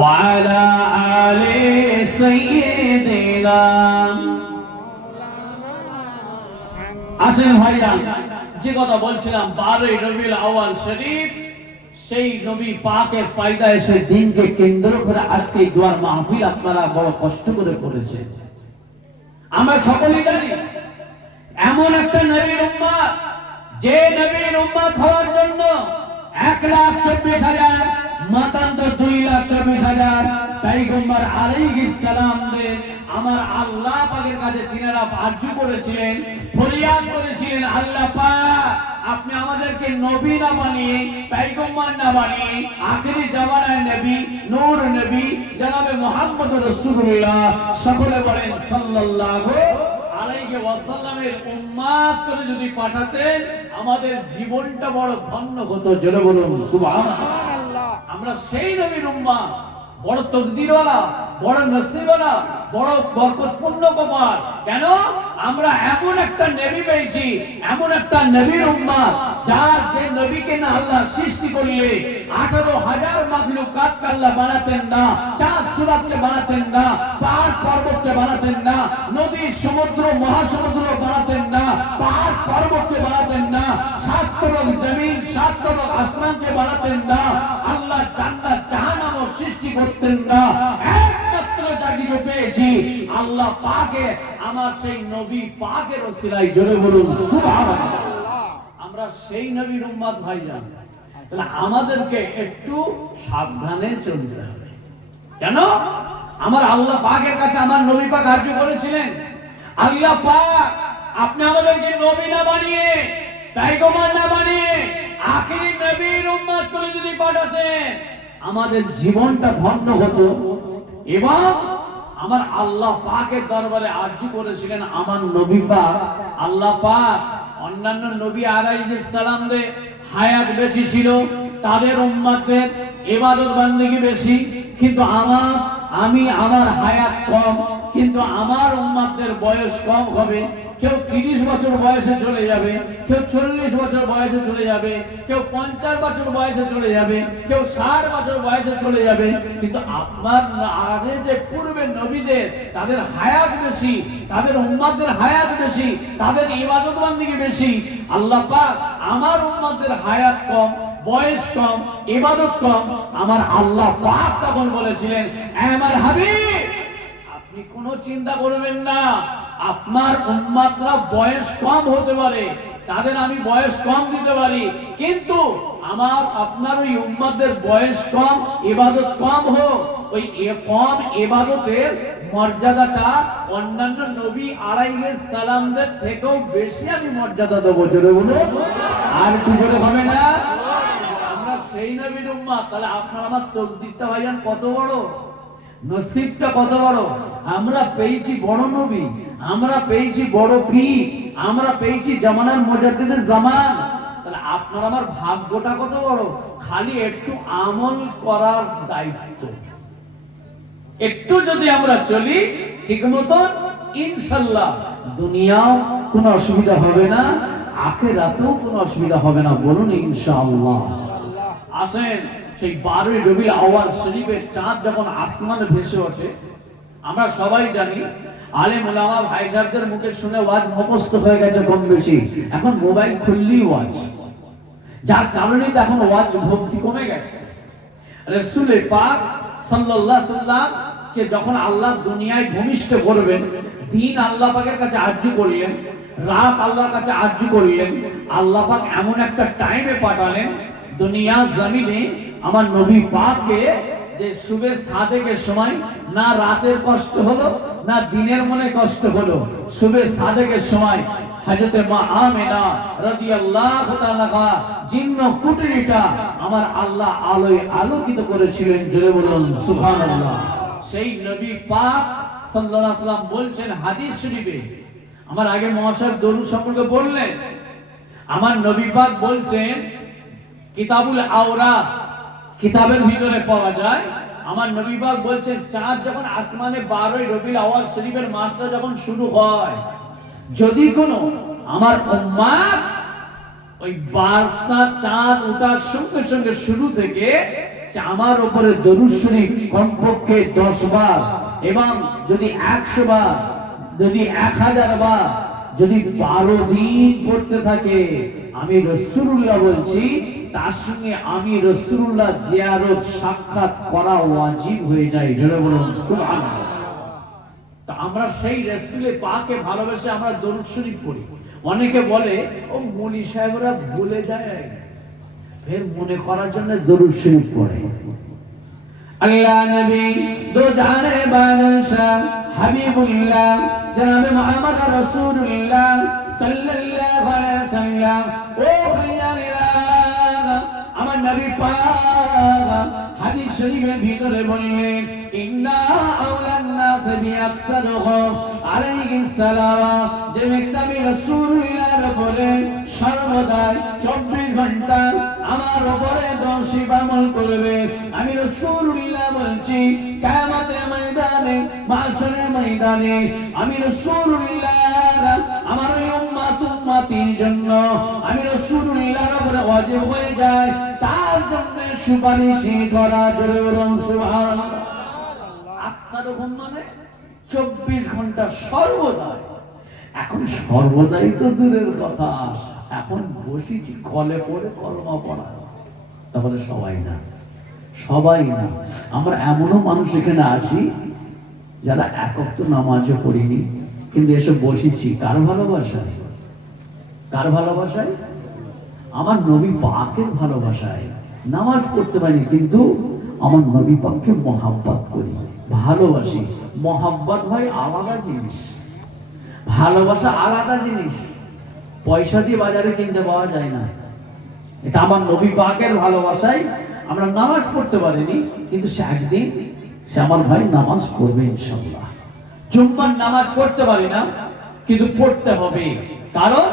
وعلى آل سيدنا আসেন ভাইজান, যে কথা বলছিলাম 12 রবিউল আউয়াল শরীফ, সেই নবী পাকের পায়দাইশে দিনকে কেন্দ্র করে আজকে এই দোয়ার মাহফিল আপনারা বড় কষ্ট করে করেছেন। আমরা সকলেই জানি এমন একটা নবীর উম্মত, যে নবীর উম্মত হওয়ার জন্য 1,24,000 মাতান্তর 2,24,000 পয়গম্বর আলাইহিস সালাম দের আমার আল্লাহ পাকের কাছে তিনারা আরজু করেছিলেন, ফরিয়াদ করেছিলেন, আল্লাহ পাক আপনি আমাদেরকে নবী না বানিয়ে, পয়গম্বর না বানিয়ে, আখিরি জামানায় নবী, নূর নবী জনাবে মুহাম্মদুর রাসূলুল্লাহ সকলে বলেন সাল্লাল্লাহু আলাইহি ওয়াসাল্লামের উম্মত করে যদি পাঠাতেন, আমাদের জীবনটা বড় ধন্য হতো। জোরে বলুন সুবহানাল্লাহ। আমরা সেই নবীর উম্মত, বড় তকদিরওয়ালা, বড় নসিবওয়ালা, বড় বরকতপূর্ণ কপাল। কেন? আমরা এমন একটা নবী পেয়েছি, এমন একটা নবীর উম্মত, যার যে নবীকে না আল্লাহ সৃষ্টি করলে 18,000 মাখলুকাতকে আল্লাহ বানাতেন না, চাঁদ সূরাতকে বানাতেন না, পাহাড় পর্বতকে বানাতেন না, নদী সমুদ্র মহাসমুদ্র বানাতেন না, পাহাড় পর্বতকে বানাতেন না, 7 তরফ জমিন 7 তরফ আসমানকে বানাতেন না, আল্লাহ জান্নাত জাহান্নামও সৃষ্টি করতেন না। একমাত্র যা কিছু পেয়েছি আল্লাহ পাকে আমার সেই নবী পাকের ওসিলায়। জোরে বলুন সুবহানাল্লাহ। আমরা সেই নবীর উম্মত ভাইজান, তাহলে আমাদেরকে একটু সাবধানে চলতে হবে। কেন? আমার আল্লাহ পাকের কাছে আমার নবী পাক আরজ করেছিলেন, আল্লাহ পাক আপনি আমাদেরকে নবী না বানিয়ে, পয়গম্বর না বানিয়ে, আখিরি নবীর উম্মত করে যদি পাঠাতেন, আমাদের জীবনটা ধন্য হতো। এবং আমার আল্লাহ পাকের দরবারে আরজি করেছিলেন আমার নবী পাক, আল্লাহ পাক অন্যান্য নবী আলাইহিস সালামদের হায়াত বেশি ছিল, তাদের উম্মতদের ইবাদত বান্দেগি বেশি, কিন্তু আমার হায়াত কম, কিন্তু আমার উম্মতদের বয়স কম হবে। কেউ 30 বছর বয়সে চলে যাবে, কেউ 40 বছর বয়সে চলে যাবে, কেউ 50 বছর বয়সে চলে যাবে, কেউ 60 বছর বয়সে চলে যাবে। কিন্তু আপনার আগে যে পূর্বে নবীদের তাদের হায়াত বেশি, তাদের উম্মতদের হায়াত বেশি, তাদের ইবাদত বান্দেগি বেশি। আল্লাহ পাক আমার উম্মতদের হায়াত কম, বয়স কম, ইবাদত কম। আমার আল্লাহ পাক তখন বলেছিলেন, আমার হাবিব আপনি কোনো চিন্তা করবেন না, আপনার উম্মতরা বয়স কম হতে পারে, তাদের আমি বয়স কম দিতে পারি, কিন্তু আপনার ওই উম্মতদের বয়স কম, ইবাদত কম হোক, ওই কম ইবাদতের মর্যাদাটা অন্যান্য নবী আলাইহিস সালামদের থেকেও বেশি আমি মর্যাদা দেবো। জোরে বলুন, আর একটু জোরে হবে না? আমরা সেই নবীর উম্মত, তাহলে আপনার আমার তকদিরটা ভাইজান কত বড়, নসিবটা কত বড়। আমরা পেয়েছি বড় নবী, আমরা পেয়েছি বড় পীর, আমরা পেয়েছি জামানার মুজাদ্দিদুজ জামান। তাহলে আপনার আমার ভাগ্যটা কত বড়। খালি একটু আমল করার দায়িত্ব, একটু যদি আমরা চলি ঠিক মতো, ইনশাআল্লাহ দুনিয়াও কোনো অসুবিধা হবে না, আখিরাতেও কোনো অসুবিধা হবে না। বলুন ইনশাআল্লাহ। আসেন, সেই 12 রবিউল আউয়াল শরীফের চাঁদ যখন আসমানে ভেসে ওঠে, আমরা সবাই জানি আলেম ওলামা ভাই সাহেবদের মুখে শুনে ওয়াজ মুখস্থ হয়ে গেছে কম বেশি, এখন মোবাইল খুললেই ওয়াজ, যার কারণে এখন ওয়াজ ভক্তি কমে গেছে। রাসূল পাক সাল্লাল্লাহু আলাইহি সাল্লাম কে যখন আল্লাহ দুনিয়ায় ভূমিষ্ঠ করবেন, দিন আল্লাহ পাকের কাছে আরজু করলেন, রাত আল্লাহর কাছে আরজু করলেন, আল্লাহ পাক এমন একটা টাইমে পাঠালেন দুনিয়া জমিনে আমার নবী পাককে, যে সুবে সাদেকের সময় না রাতের কষ্ট হলো, না দিনের মনে কষ্ট হলো। সুবে সাদেকের সময় হযরতে মা আমেনা রাদিয়াল্লাহু তাআলা জিন্ন কুটুরিটা আমার আল্লাহ আলোয় আলোকিত করেছিলেন। জোরে বলুন সুবহানাল্লাহ। সেই নবী পাক সাল্লাল্লাহু আলাইহি ওয়াসাল্লাম বলছেন হাদিস শরীফে, আমার আগে মহাশয় দরুদ সম্পর্কে বললেন, আমার নবী পাক বলছেন কিতাবুল আওরাত কিতাবের ভিতরে পাওয়া যায়, আমার নবী পাক বলছেন চাঁদ যখন আসমানে 12 রবিউল আউয়াল শরীফের মাসটা যখন শুরু হয়, যদি কোনো আমার উম্মত ওই 12টা চাঁদ ওঠার সঙ্গে সঙ্গে শুরু থেকে যে আমার উপরে দরুদ শরীফ কমপক্ষে 10 বার এবং যদি 100 বার, যদি 1000 বার, যদি 12 দিন পড়তে থাকে, আমি রাসূলুল্লাহ বলছি তার সঙ্গে আমি রাসূলুল্লাহ জিয়ারত সাক্ষাৎ করা ওয়াজিব হয়ে যায়। জোরে বলুন সুবহানাল্লাহ। তো আমরা সেই রাসূলে পাককে ভালোবেসে আমরা দরুদ শরীফ পড়ি। অনেকে বলে ও মুলি সাহেবরা ভুলে যায়, ফের মনে করার জন্য দরুদ শরীফ পড়ে। আল্লাহ নবী দো জাহানের বাদশাহ হাবিবুল্লাহ জনাব মুহাম্মদ রাসূলুল্লাহ সাল্লাল্লাহু আলাইহি ওয়াসাল্লাম, ও ভাইয়ারা আমার নবী পাক হাদিস শরীফের ভিতরে বলেন ইন্না আওলান নাস বিআকসারুহুম আলাইহিস সালাম, যে ব্যক্তি আমি রাসূলুল্লাহর উপরে সর্বদা 24 ঘন্টা আমার উপরে দোষী আমল করবে, আমি রাসূলুল্লাহ বলছি কিয়ামতের ময়দানে, মাহশরের ময়দানে আমি রাসূলুল্লাহ আমার এই উম্মতির জন্য আমি রাসূলুল্লাহর উপরে ওয়াজিব হয়ে যায় তার জন্য সুপারিশ করা। জোরে বলুন সুবহানাল্লাহ। আকসারুহুম মানে 24 ঘন্টা সর্বদা। এখন সর্বদাই তো দূরের কথা, এখন বসেছি কলে পড়ে কলমা পড়া, তাহলে সবাই না, সবাই না। আমরা এমনও মানুষ এখানে আছি যারা এক ওয়াক্ত নামাজও পড়িনি, কিন্তু এসে বসেছি কার ভালোবাসায়? কার ভালোবাসায়? আমার নবী পাকের ভালোবাসায়। নামাজ পড়তে পারি কিন্তু আমার নবী পাককে মহাব্বত করি, ভালোবাসি। মহাব্বত ভাই আলাদা জিনিস, ভালোবাসা আলাদা জিনিস, পয়সা দিয়ে বাজারে কিনতে পাওয়া যায় না। এটা আমার নবী পাকের ভালোবাসায় আমরা নামাজ পড়তে পারিনি, কিন্তু সে একদিন সে আমার ভাই নামাজ পড়বে ইনশাআল্লাহ। জুম্মার নামাজ পড়তে পারি না, কিন্তু পড়তে হবে, কারণ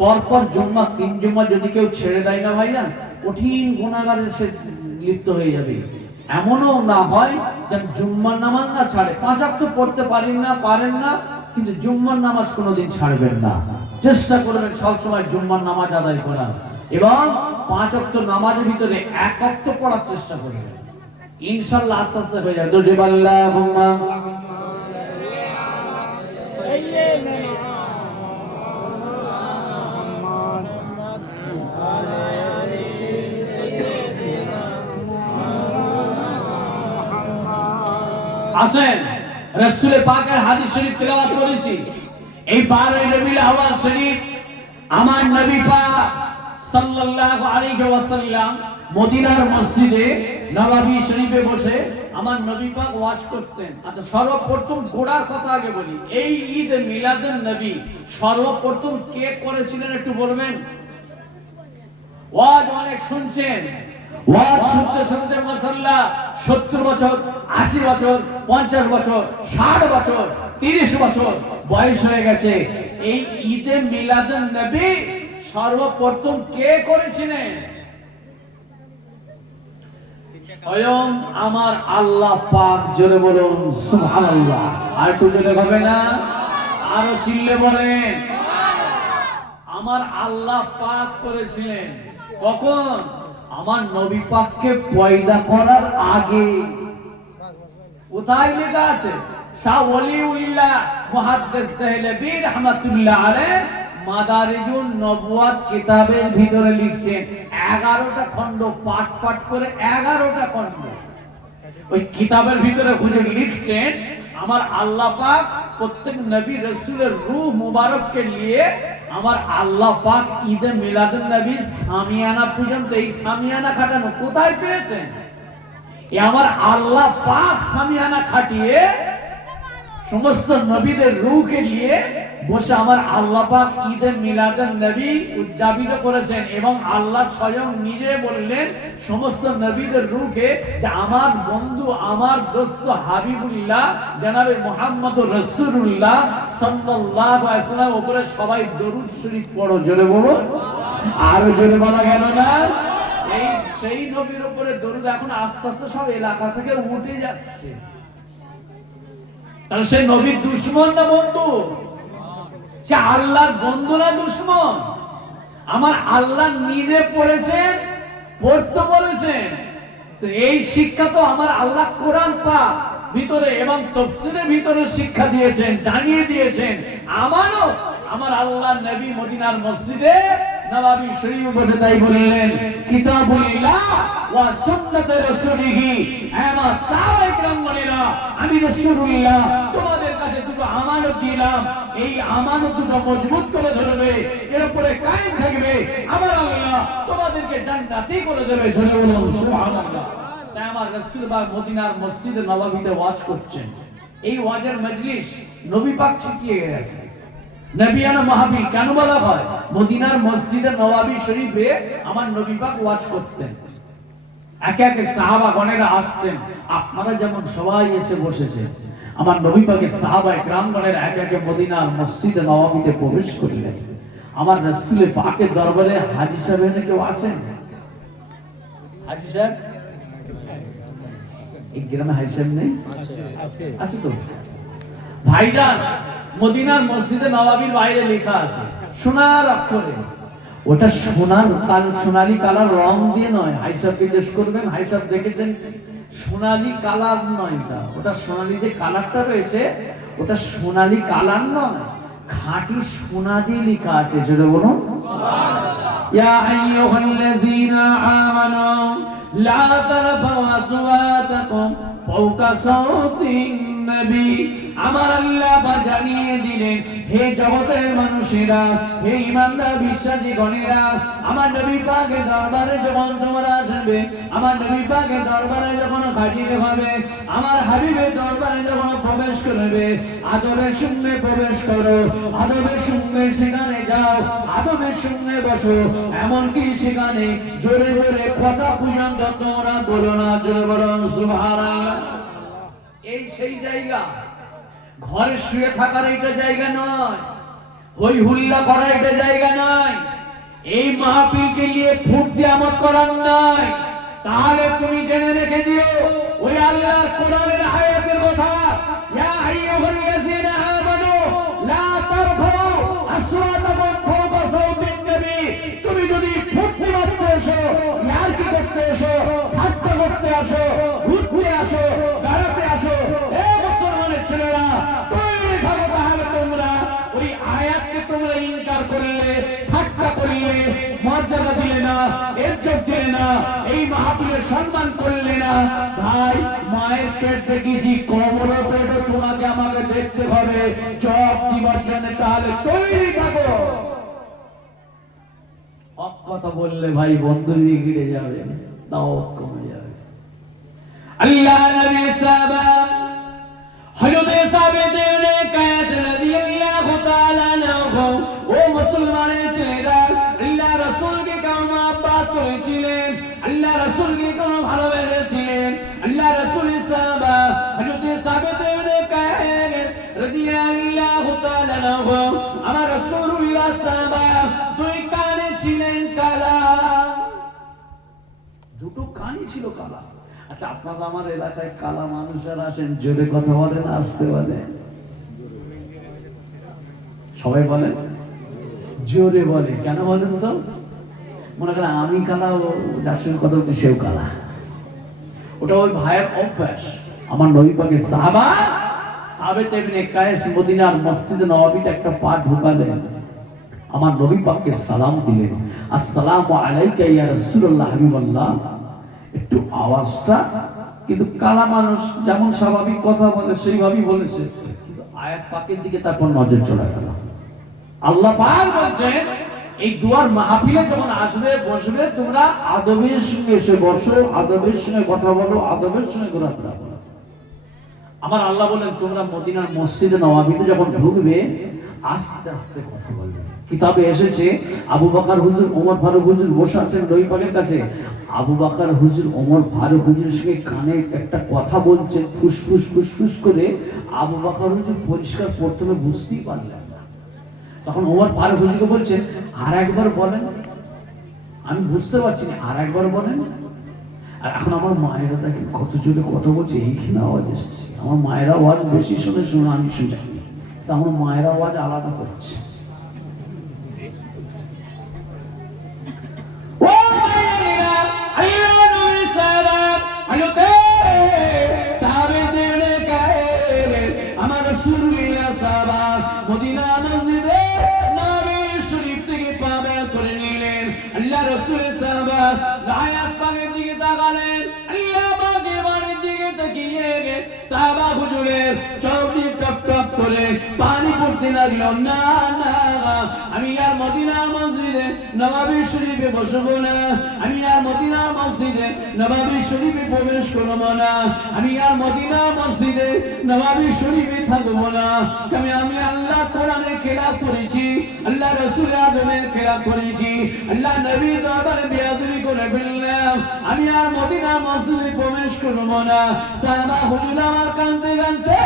পরপর জুম্মা 3 জুম্মা যদি কেউ ছেড়ে দেয় না ভাইয়া, কঠিন গুনাহগারে সে লিপ্ত হয়ে যাবে। এমনও না হয় যেন জুম্মার নামাজ না ছাড়ে, 5 ওয়াক্ত পড়তে পারেন না, কিন্তু জুম্মার নামাজ কোনোদিন ছাড়বেন না। চেষ্টা করবেন সবসময় জুম্মার নামাজ আদায় করার, এবং 5 ওয়াক্ত নামাজের ভিতরে 1 ওয়াক্ত পড়ার চেষ্টা করবেন। ইনশাআল্লাহ আস্তে আস্তে হয়ে যাবে। দোজে আল্লাহুম্মা আসেন রাসূলে পাকের হাদিস শরীফ তেলাওয়াত করেছি। এই 12 রবিউল আউয়াল শরীফ আমার নবী পাক সাল্লাল্লাহু আলাইহি ওয়াসাল্লাম মদিনার মসজিদে নববী শরীফে বসে আমার নবী পাক ওয়াজ করতেন। আচ্ছা, সর্বপ্রথম গোড়ার কথা আগে বলি। এই ঈদ মিলাদুন নবী সর্বপ্রথম কে করেছিলেন একটু বলবেন? ওয়াজ অনেক শুনছেন, ওয়াজ শুনতে শুনতে মাশাআল্লাহ 70 বছর, 80 বছর, 50 বছর, 60 বছর, 30 বছর বয়স হয়ে গেছে। এই ঈদে মিলাদুন নবী সর্বপ্রথম কে করেছিলেন? স্বয়ং আমার আল্লাহ পাক। জোরে বলুন সুবহানাল্লাহ। আর একটু জোরে হবে না? আরো চিল্লে বলেন। আমার আল্লাহ পাক করেছিলেন। কখন? আমার নবী পাককে পয়দা করার আগে। কোথায় লেখা আছে? শাহ ওলিউল্লাহ মুহাদ্দিস দেহলভী রাহমাতুল্লাহ আলাইহি মাদারিজুন নবুয়াত কিতাবের ভিতরে লিখছেন 11টা খণ্ড পাঠ পাঠ করে 11টা খণ্ড ওই কিতাবের ভিতরে হুজুর লিখছেন আমার আল্লাহ পাক প্রত্যেক নবী রাসূলের রূহ মুবারককে নিয়ে আমার আল্লাহ পাক ঈদে মিলাদুন নবী সামিয়ানা পর্যন্ত এই সামিয়ানা খাটানো কোথায় পেয়েছেন? এই আমার আল্লাহ পাক সামিয়ানা খাটিয়ে সমস্ত নবীদের রূহকে নিয়ে বসে আমার আল্লাহ পাক ঈদে মিলাদুন নবী উদযাপিত করেছেন, এবং আল্লাহ স্বয়ং নিজে বললেন সমস্ত নবীদের রূহকে যে আমার বন্ধু, আমার দোস্ত হাবিবুল্লাহ জনাবে মুহাম্মদুর রাসূলুল্লাহ সাল্লাল্লাহু আলাইহি ওয়াসাল্লাম উপরে সবাই দরুদ শরীফ পড়ো। জোরে বলো, আরো জোরে বলা গেল না? এই সেই নবীর উপরে দরুদ এখন আস্তে আস্তে সব এলাকা থেকে উঠে যাচ্ছে। তাহলে সে নবীর দুশমন না বন্ধু? সে আল্লাহর বন্ধু না দুশমন? আমার আল্লাহ নিজে পড়েছেন, পড়তে বলেছেন, তো এই শিক্ষা তো আমার আল্লাহ কোরআন পাক ভিতরে এবং তাফসীরের ভিতরে শিক্ষা দিয়েছেন, জানিয়ে দিয়েছেন। আমানত আমার আল্লাহ নবী মদিনার মসজিদে নববী শরীফ বসে তাই বললেন, কিতাবুল্লাহ ওয়া সুন্নাতে রাসূলিহি। আমার সাহাবায়ে কেরাম বলেরা, আমি রাসূলুল্লাহ তোমাদের কাছে দুটো আমানত দিলাম, এই আমানত দুটো মজবুত করে ধরবে, এর উপরে কায়েম থাকবে, আমার আল্লাহ তোমাদেরকে জান্নাতি করে দেবে। জোরে বলুন সুবহানাল্লাহ। তাই আমার রাসূল পাক মদিনার মসজিদে নববীতে ওয়াজ করছেন। এই ওয়াজের মজলিস নবী পাক শিখিয়ে গেছেন। নবিয়ানা মাহফিল কেন বলা হয়? মদিনার মসজিদে নববী শরীফে আমার নবী পাক ওয়াজ করতেন। একে একে সাহাবাগণেরা আসছেন, আপনারা যেমন সবাই এসে বসেছে, আমার নবী পাকের সাহাবায়ে কেরামগণেরা একে একে মদিনার মসজিদে নববীতে প্রবেশ করলেন। আমার রাসূল পাকের দরবারে হাজী সাহেব এনে কেউ আছেন? হাজী সাহেব এই গ্রামে হাজী সাহেব নেই? আছে তো ভাইজান। মদিনার মসজিদে নববীর বাইরে লেখা আছে সোনার অক্ষরে, ওটা সোনালী কালার রং দিয়ে নয়। হাইসাব জিজ্ঞেস করবেন, হাইসাব দেখেছেন? সোনালী কালার নয়, ওটা সোনালী যে কালারটা রয়েছে ওটা সোনালী কালার নয়, খাঁটি সোনা দিয়ে লেখা আছে। জোরে বলুন সুবহানাল্লাহ। ইয়া আইয়ুহাল্লাযীনা আমানু লা তারফাউ আসওয়াতাকুম ফাওকা সাওতিন নবী। আমার আল্লাহ জানিয়ে দিলেন, হে জগতের মানুষেরা, হে ঈমানদার বিশ্বাসী গণেরা, আমার নবী পাকের দরবারে যখন তোমরা আসবে, আমার নবী পাকের দরবারে যখন হাজির হবে, আমার হাবিবের দরবারে যখন প্রবেশ করবে, আদবের সঙ্গে প্রবেশ করো, আদবের সঙ্গে সেখানে যাও, আদবের সঙ্গে বসো, এমনকি সেখানে জোরে জোরে কথা পর্যন্ত তোমরা বলো না। জোরে বলো সুবহানাল্লাহ। এই সেই জায়গা, ঘরে শুয়ে থাকার এটা জায়গা নয়, হই হুল্লা করার এটা জায়গা নয়, এই মাহফিলকে নিয়ে ফুর্তি আমোদ করার নয়। তাহলে তুমি জেনে রেখে দিও ওই আল্লাহর কোরআনের আয়াতের কথা, ইয়া আইয়ুহাল্লাযীনা আমানু লা তারফাউ আসওয়াতাকুম ফাওকা সাওতিন নবী। তুমি যদি ফুর্তি মারতে এসো, ইয়ারকি করতে এসো, ঠাট্টা করতে আসো, ঘুরতে আসো, বেড়াতে আসো, এ মুসলমানের ছেলেরা তৈরি থাকো। তাহলে তোমরা ওই আয়াতকে তোমরা ইনকার করলে, ঠাট্টা করলে, মর্যাদা দিলে না, ইজ্জত দিলে না, এই মাহফিলের সম্মান করলে না। ভাই, মায়ের পেট দেখেছি, কবরের পেটও তোমাকে আমাকে দেখতে হবে জব দিবার জন্য। তাহলে তৈরি থাকো। কথা বললে ভাই বন্ধুরি গিরে যাবে, দাওয়াত কমে যাবে। আল্লাহ নবী সাহাবা হযরত সাবিত ইবনে কায়েস রাদিয়াল্লাহু তাআলা আনহু, ও মুসলমানের ছেলেরা, আল্লাহ রাসূলকে কেমন মহব্বত করেছিলেন, আল্লাহ রাসূলকে কেমন ভালোবেসেছিলেন। আল্লাহ রাসূলের সাহাবা হযরত সাবিত ইবনে কায়েস রাদিয়াল্লাহু তাআলা আনহু, আমার রাসূলুল্লাহ সাহাবা দুই কানে ছিলেন কালা, দুটো কানই ছিল কালা। আচ্ছা, আপনারা আমার এলাকায় কালা মানুষের আছেন, জোরে কথা বলেন, আসতে বলেন, সবাই বলেন, জোরে বলে। কেন বলেন তো? মনে করেন আমি কালা, যার সঙ্গে কথা বলছি সেও কালা, ওটা ওই ভাইয়ের অভ্যাস। আমার নবী পাকের সাহাবা সাবিত ইবনে কায়েস মদিনার মসজিদে নববীতে একটা পাঠ ঢোকালেন, আমার নবী পাককে সালাম দিলেন, আসসালামু আলাইকা ইয়া রাসূলুল্লাহ হাবিবাল্লাহ। একটু আওয়াজটা কিন্তু কালা মানুষ যেমন স্বাভাবিক কথা বলে সেইভাবেই বলেছে, কিন্তু আয়াত পাকের দিকে তারপর নজর চলে গেল। আল্লাহ পাক বলছেন, এই দুয়ার মাহফিলে যখন আসবে, বসবে, তোমরা আদবের সঙ্গে এসে বসো, আদবের সঙ্গে কথা বলো, আদবের সঙ্গে ঘোরাফেরা করো। আমার আল্লাহ বলেন, তোমরা মদিনার মসজিদে নববীতে যখন ঢুকবে, আস্তে আস্তে কথা বলবে। কিতাবে এসেছে, আবু বকর হুজুর, ওমর ফারুক হুজুর বসে আছেন নবী পাকের কাছে। আবু বকর হুজুর ওমর ফারুক হুজুরের সঙ্গে কানে একটা কথা বলছে, ফুসফুস ফুসফুস করে। আবু বকর হুজুর পরিষ্কার প্রথমে বুঝতেই পারলেন না। তখন ওমর ফারুক হুজুরকে বলছেন, আর একবার বলেন, আমি বুঝতে পারছি না, আর একবার বলেন। আর এখন আমার মায়েরা দেখেন কত জোরে কথা বলছে, এইখানে আওয়াজ এসছে। আমার মায়েরা আওয়াজ বেশি শুনে আমি শুনি, তা আমার মায়েরা আওয়াজ আলাদা করছে। কাঁদতে লাগলো, না না আমি আর মদিনা মসজিদে নববী শরীফে বসবো না, আমি আর মদিনা মসজিদে নববী শরীফে প্রবেশ করবো না, আমি আর মদিনা মসজিদে নববী শরীফে থাকবো না। আমি আল্লাহ কোরআনের খেলাফ করেছি, আল্লাহ রাসূল আদমের খেলাফ করেছি, আল্লাহ নবীর দরবারে বেয়াদবি করে ফেললাম, আমি আর মদিনা মসজিদে প্রবেশ করবো না। সাহাবা হুজুর আমার কাঁদতে কাঁদতে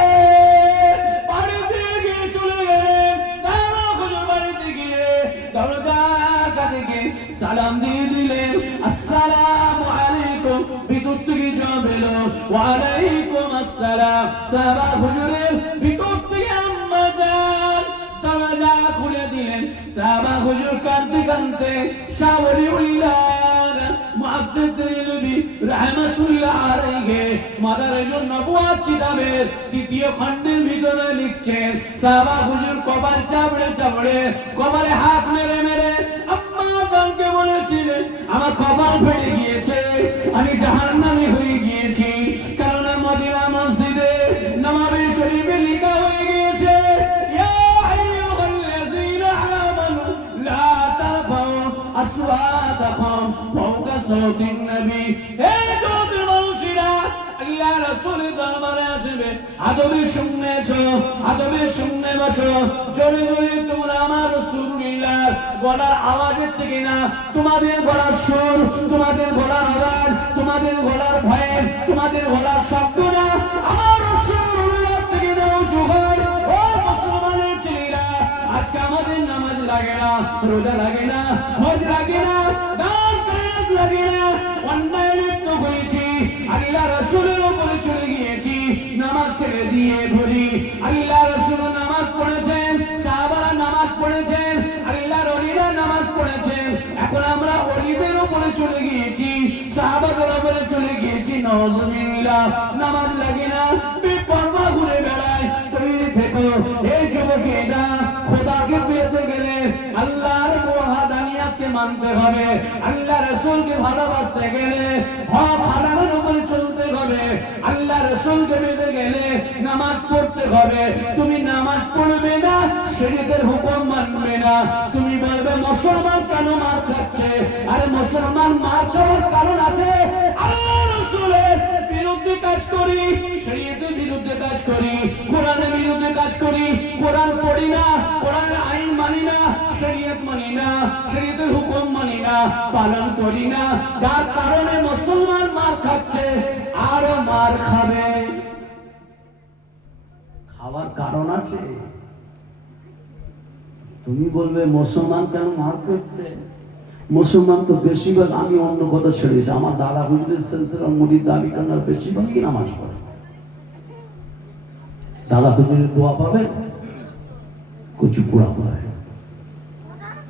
বাড়িতে গিয়ে চলে গেলেন। সাহাবা হুজুর বাড়িতে গিয়ে দরজার কাছে গিয়ে সালাম দিয়ে দিলেন, আসসালামু আলাইকুম। ভিতর থেকে জবাব এলো, ওয়া আলাইকুম আসসালাম। সাহাবা হুজুরের ভিতর থেকে আম্মা জান দরজা খুলে দিলেন। সাহাবা হুজুর কাঁদতে কাঁদতে শাওরিউল্লাহ মুহাদ্দিস ইলমি রাহমাতুল্লাহ আলাইহি মাদারিজুন নবুওয়াত কিতাবের ৩য় খণ্ডের ভিতরে লিখছেন, সাহাবা হুজুর কপাল চাপড়ে চাপড়ে কপালে হাত মেরে মেরে আম্মা জানকে বলেছিলেন, আমার কপাল ফেটে গিয়েছে, আমি জাহান্নামী হয়ে গিয়েছি, কারণ মদিনা মসজিদে নববী শরীফে লেখা হয়ে গিয়েছে, ইয়া আইয়ুহাল্লাযীনা আমানু লা তারফাউ আসওয়াতাকুম ফাওকা সাওতিন নবী। হে জগতের মানুষেরা, আল্লাহ রাসূলের দরবারে আসবে, আদবের সঙ্গে এসো, আদবের সঙ্গে বসো, জোরে জোরে তোমরা আমার রাসূলুল্লাহ গলার আওয়াজের থেকে না, তোমাদের গলার সুর, তোমাদের গলার আওয়াজ, তোমাদের গলার ভয়েস, তোমাদের গলার শব্দ না, আমার রাসূলুল্লাহ থেকে নাও জোহর। ও মুসলমানের ছেলেরা, আজকে আমাদের নামাজ লাগে না, রোজা লাগে না, হজ লাগে না, দান খয়রাত লাগে না, অন্যায় লিপ্ত হয়েছি, আল্লাহ রাসূলের উপরে চলে গিয়েছি, নামাজ ছেড়ে দিয়ে বলি, আল্লাহ রাসূল নামাজ পড়েছেন, সাহাবারা নামাজ পড়েছেন, আল্লাহর ওলিরা নামাজ পড়েছেন, এখন আমরা ওলিদের উপরে চলে গিয়েছি, সাহাবাদের উপরে চলে গিয়েছি, নাউজুবিল্লাহ, নামাজ লাগে না, বেপরোয়া ঘুরে বেড়াই। তৈরি থেকো এই যুবকেরা, খোদাকে পেতে গেলে আল্লাহর ওয়াহদানিয়াতকে মানতে হবে, আল্লাহ রাসূলকে ভালোবাসতে গেলে হক হালালের উপরে চলতে হবে, আল্লাহ রাসূলকে পেতে গেলে নামাজ পড়তে হবে। তুমি নামাজ পড়বে না, শরীয়তের হুকুম মানবে না, তুমি বলবে মুসলমান কেন মার খাচ্ছে, আরে মুসলমান মার খাওয়ার কারণ আছে, আল্লাহ রাসূলের বিরুদ্ধে কাজ করি, শরীয়তের বিরুদ্ধে কাজ করি, কোরআনের বিরুদ্ধে কাজ করি, কোরআন পড়ি না, কোরআনের আইন মানি না, শরীয়ত মানি না, শরীয়তের হুকুম মানি না, পালন করি না, যার কারণে মুসলমান মার খাচ্ছে, আরো মার খাবে। খাওয়ার কারণ আছে। তুমি বলবে মুসলমান কেন মার খাচ্ছে, মুসলমান তো বেশিরভাগ, আমি অন্য কথা ছেড়েছি, আমার দাদা হুজুরের সিলসিলা মুরিদ দাবি করার বেশিরভাগই নামাজ পড়ে, দাদা হুজুরের দোয়া পাবে, কুচু পুরা পাবে।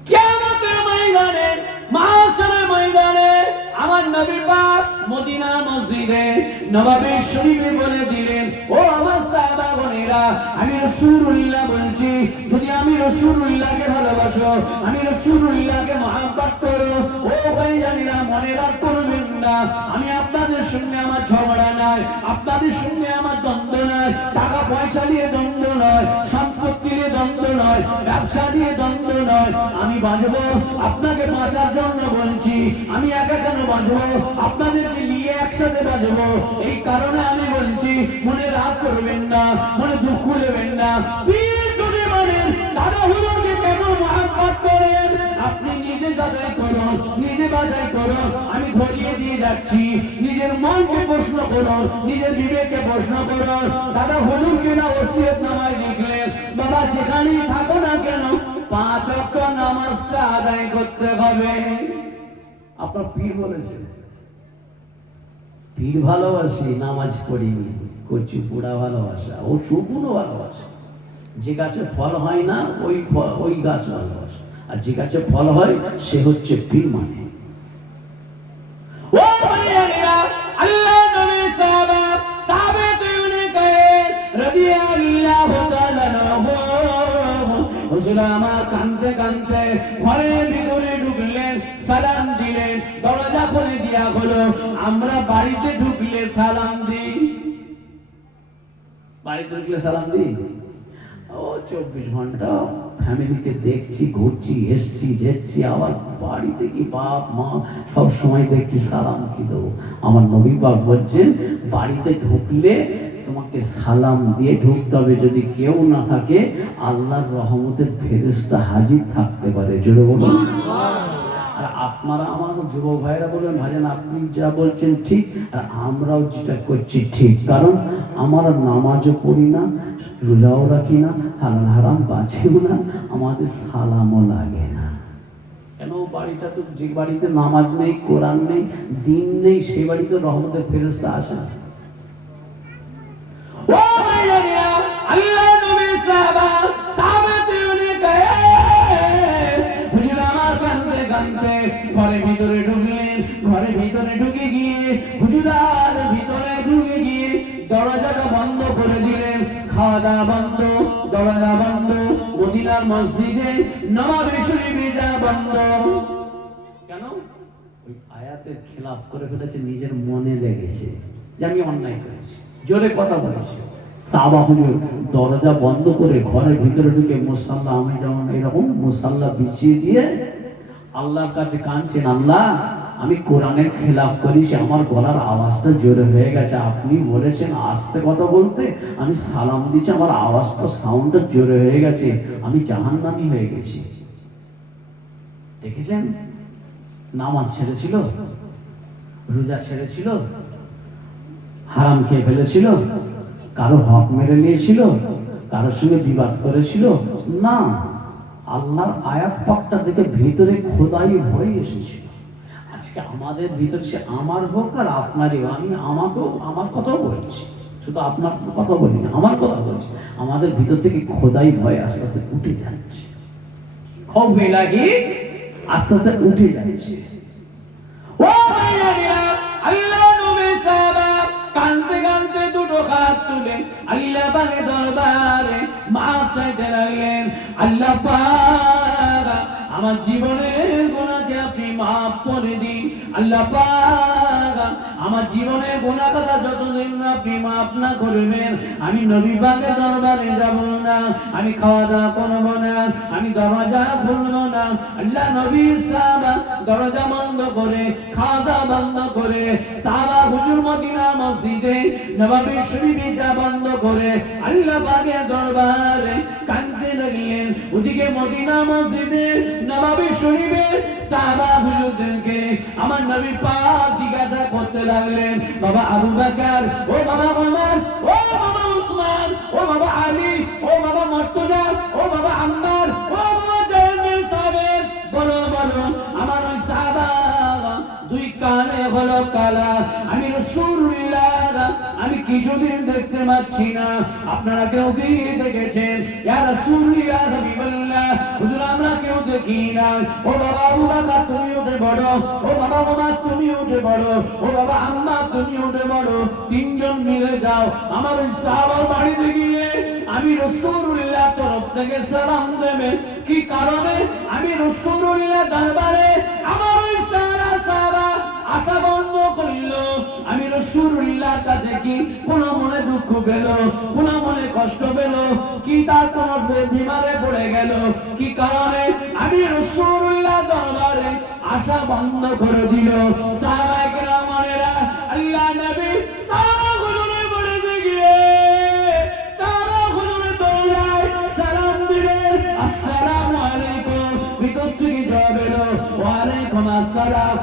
কিয়ামতের ময়দানে, মাহশরের ময়দানে আমার নবী পাক মদিনা মসজিদে নববী শরীফে বলে দিলেন, ও আমার সাহাবাগণেরা, আমি রাসূলুল্লাহ বলছি, যদি আমি রাসূলুল্লাহকে ভালোবাসো, আমি রাসূলুল্লাহকে মহব্বত করো, ও ভাইজানেরা মনে রাখ করবেন না, আমি আপনাদের সঙ্গে আমার ঝগড়া নাই, আপনাদের সঙ্গে আমার দ্বন্দ্ব নাই, টাকা পয়সা নিয়ে দ্বন্দ্ব নয়, সম্পত্তি নিয়ে দ্বন্দ্ব নয়, ব্যবসা নিয়ে দ্বন্দ্ব নয়, আমি বাঁচবো আপনাকে বাঁচার জন্য বলছি, আমি একা কেন বাঁচবো, আপনাদেরকে নিয়ে একসাথে বাঁচবো, এই কারণে আমি বলছি, মনে রাগ করবেন না, মনে দুঃখ নেবেন না। পীর যদি মানেন, দাদা হুজুরকে কেমন মহব্বত করেন, আপনি নিজে যাচাই করুন, নিজে বাছাই করুন, আমি ধরিয়ে দিয়ে যাচ্ছি, নিজের মনকে প্রশ্ন করুন, নিজের বিবেককে প্রশ্ন করুন। দাদা হুজুরকে না ওসিয়ত নামায় লিখলেন, বাবা যেখানেই থাকো না কেন 5 ওয়াক্ত নামাজটা আদায় করতে হবে। আপনার পীর বলেছে, পীর ভালোবাসি, নামাজ পড়িনি, কচু পোড়া ভালোবাসা, ও সুগুণ ভালোবাসা, যে গাছে ফল হয় না ওই গাছ ভালোবাসা, আর যে গাছে ফল হয় সে হচ্ছে পীর মানে। ও ভাইয়েরা, আল্লাহ নবী সাহাবাত ইবনে কায়েস রাদিয়াল্লাহু তাআলা আনহু হুজুর আমার কাঁদতে কাঁদতে ঘরের ভিতরে ঢুকলেন, সালাম দিলেন, দরজা খুলে দেয়া হলো। আমরা বাড়িতে ঢুকলে সালাম দিই, বাড়িতে ঢুকলে সালাম দিই, ও 24 ঘন্টা ফ্যামিলিকে দেখছি, ঘুরছি, এসছি, যেচ্ছি, আবার বাড়িতে কি বাপ মা সব সময় দেখছি, সালাম কি দেবো? আমার নবী পাক বলছেন বাড়িতে ঢুকলে তোমাকে সালাম দিয়ে ঢুকতে হবে। যদি কেউ না থাকে আল্লাহর রহমতের ফেরেশতা হাজির থাকতে পারে। জোরে বলুন। আর আপনারা আমার যুবক ভাইরা বলবেন ভাইজান আপনি যা বলছেন ঠিক, আর আমরাও যেটা করছি ঠিক। কারণ আমরা নামাজও পড়ি না, রোজাও রাখি না, হালাল হারাম বাঁচিও না, আমাদের সালামও লাগে না। কেন? বাড়িটা তো, যে বাড়িতে নামাজ নেই, কোরআন নেই, দিন নেই, সেই বাড়িতে রহমতের ফেরেশতা আসে না। ও ভাইরা, আল্লাহ নবী সাহাবা সাহাবাতে গায়ে হুজুর আমার কান্দে কান্দে ঘরের ভিতরে ঢুকলেন। ঘরের ভিতরে ঢুকে গিয়ে হুজুরার ভিতরে ঢুকে গিয়ে দরজাটা বন্ধ করে দিলেন। খাওয়া দাওয়া বন্ধ, দরজা বন্ধ, মদিনার মসজিদে নববী শরীফে যা বন্ধ। কেন? ওই আয়াতের খেলাফ করে ফেলেছে, নিজের মনে লেগেছে যে আমি অন্যায় করেছি, জোরে কথা বলেছি। সাহাবা হুজুর দরজা বন্ধ করে ঘরের ভিতরে ঢুকে মুসাল্লা, আমি যেমন এরকম মুসাল্লা বিছিয়ে দিয়ে আল্লাহর কাছে কাঁদছেন, আল্লাহ আমি কোরআনের খেলাফ করেছি, আমার গলার আওয়াজটা জোরে হয়ে গেছে, আপনি বলেছেন আস্তে কথা বলতে, আমি সালাম দিচ্ছি, আমার আওয়াজটা সাউন্ডটা জোরে হয়ে গেছে, আমি জাহান্নামী হয়ে গেছি। দেখেছেন? নামাজ ছেড়েছিল, রোজা ছেড়েছিল, হারাম খেয়ে ফেলেছিল, কারো হক মেরে নিয়েছিল, কারোর সঙ্গে বিবাদ করেছিল না, আল্লাহর আয়াত পাকটা দেখে ভিতরে খোদাই হয়ে এসেছিল। আজকে আমাদের ভিতরে, সে আমার হোক আর আপনারই, আমি আমাকেও, আমার কথাও বলছি, শুধু আপনার কথা বলি না, আমার কথা বলছি, আমাদের ভিতর থেকে খোদাই ভয় আস্তে আস্তে উঠে যাচ্ছে, খৌফ ইলাহি আস্তে আস্তে উঠে যাচ্ছে। ও ভাইরা, আল্লাহ নবী সাহাবা কাঁদতে কাঁদতে দুটো হাত তুলে আল্লাহ পাকের দরবারে মাফ চাইতে লাগলেন। আল্লাহ পাক আমার জীবনের গুনাহকে আপনি মাফ করে দিন। আল্লাহ পাক আমার জীবনের গুনাহ কথা যতদিন আপনি মাফ না করবেন আমি নবী পাকের দরবারে যাব না, আমি খাওয়া দাওয়া করব না, আমি দরজা খুলব না। আল্লাহ নবী সাহাবা দরজা বন্ধ করে, খাওয়া দাওয়া বন্ধ করে, সাহাবা হুজুর মদিনা মসজিদে নববী শরীফে যা বন্ধ করে আল্লাহ পাকের দরবারে কাঁদতে লাগলেন। ওদিকে মদিনা মসজিদে নববী শরীফে সাহাবা হুজুরদেরকে আমার নবী পাক জিজ্ঞাসা করতে লাগলেন, বাবা আবু বকর, ও বাবা ওমর, ও বাবা উসমান, ও বাবা আলী, ও বাবা মুর্তজা, ও বাবা আম্মার, ও বাবা জায়েদ সাহেব, বলো বলো আমার ওই সাহাবা দুই কানে হলো কালা, আমি রাসূলুল্লাহ আমি কিছুদিন দেখতে পাচ্ছি না, আপনারা কেউ কি দেখেছেন? ইয়া রাসূলুল্লাহ হাবিবাল্লাহ, হুজুর আমরা কেউ দেখি না। ও বাবা আবু বকর তুমি উঠে পড়ো, ও বাবা ওমর তুমি উঠে পড়ো, ও বাবা আম্মা তুমি উঠে পড়ো, তিনজন মিলে যাও আমার ওই সাহাবার বাড়িতে গিয়ে আমি রাসূলুল্লাহ তরফ থেকে সালাম দেবে। কি কারণে? আমি রাসূলুল্লাহ দরবারে আমার ওই সাহাবা আশা বন্ধ করল, আমি রাসূলুল্লাহর কাছে কি কোন মনে দুঃখ পেল, কোন মনে কষ্ট পেল, কি তার কোন বিমারে পড়ে গেল, কি কারণে আমি রাসূলুল্লাহ দরবারে আশা বন্ধ করে দিল? সাহাবায়ে কেরামেরা আল্লাহ নবী সাহাবাগুলোরে বলে গিয়ে সাহাবাগুলোরে দৌড়ায় সালাম দিলেন, আসসালামু আলাইকুম। ভিতর থেকে জবাব এলো ওয়া আলাইকুম আসসালাম।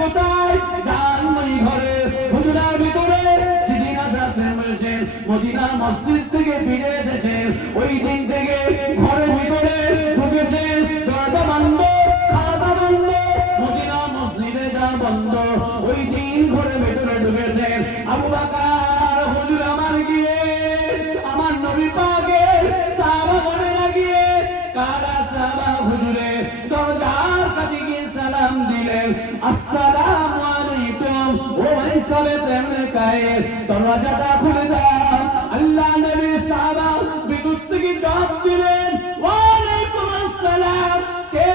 কোথায় জানমাই ঘরে হুজুরের ভিতরে যেদিন আসাতে বলেছেন মদিনা মসজিদ থেকে ফিরে এসেছেন, ওই দিন থেকে ঘরের ভিতরে ঢুকেছেন, দরজা বন্ধ, খাওয়া বন্ধ, মদিনা মসজিদে যা বন্ধ, ওই দিন ঘরের ভিতরে ঢুকেছেন। আবু বকর হুজুর আমার গিয়ে আমার নবী পাকের সাহাবা বনে লাগিয়ে কারা সাহাবা হুজুরে দরজার কাছে গিয়ে সালাম দিলেন, আসসালামু আলাইকুম। ও ভাই সাবে তেমনে কায়ে দরজাটা খুলে দাও। আল্লাহ নবী সাহাবা বিদ্যুৎ থেকে জবাব দিলেন, ওয়া আলাইকুম আসসালাম। কে?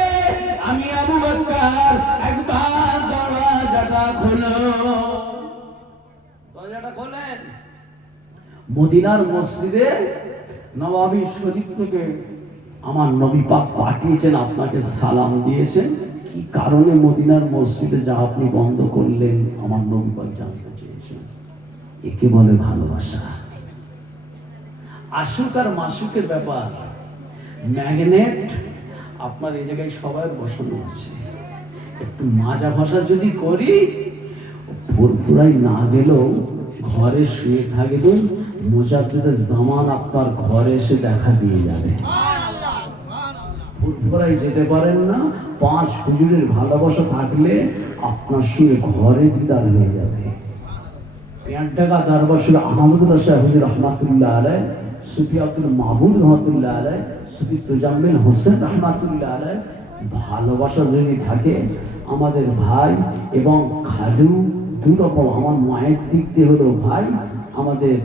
আমি আবু বকর, একবার দরজাটা খোলো। দরজাটা খোলেন, মদিনার মসজিদে নবাবী শরীফ থেকে আমার নবী পাক পাঠিয়েছেন, আপনাকে সালাম দিয়েছেন। কি কারণে মদিনার মসজিদে যা আপনি বন্ধ করলেন, আমার নবী পাক জানতে চেয়েছেন। একে বলে ভালোবাসা। আশুক আর মাসুকের ব্যাপার। ম্যাগনেট আপনার এই জায়গায় সবাই বসানো আছে, একটু মাজা ভাষা যদি করি, ফুরফুরাই না গেলেও ঘরে শুয়ে থাকবেন, মুজাদ্দিদের জামান আপনার ঘরে এসে দেখা দিয়ে যাবে। ফুরফুরাই যেতে পারেন না, 5 হুজুরের ভালোবাসা থাকলে আপনার সঙ্গে ঘরে দিদার হয়ে যাবে। পেয়ারডাঙ্গা দরবার আহমদুল্লাহ সাহেব হুজুর রহমাতুল্লাহ আলাইহ, সুফি আব্দুল মাহমুদ রহমাতুল্লাহ আলাইহ, সুফি তোজাম্মেল হোসেন রহমাতুল্লাহ আলাইহ, ভালোবাসা যদি থাকে আমাদের ভাই এবং খালু দুরকম। আমার মায়ের দিক দিয়ে হলো ভাই, আমাদের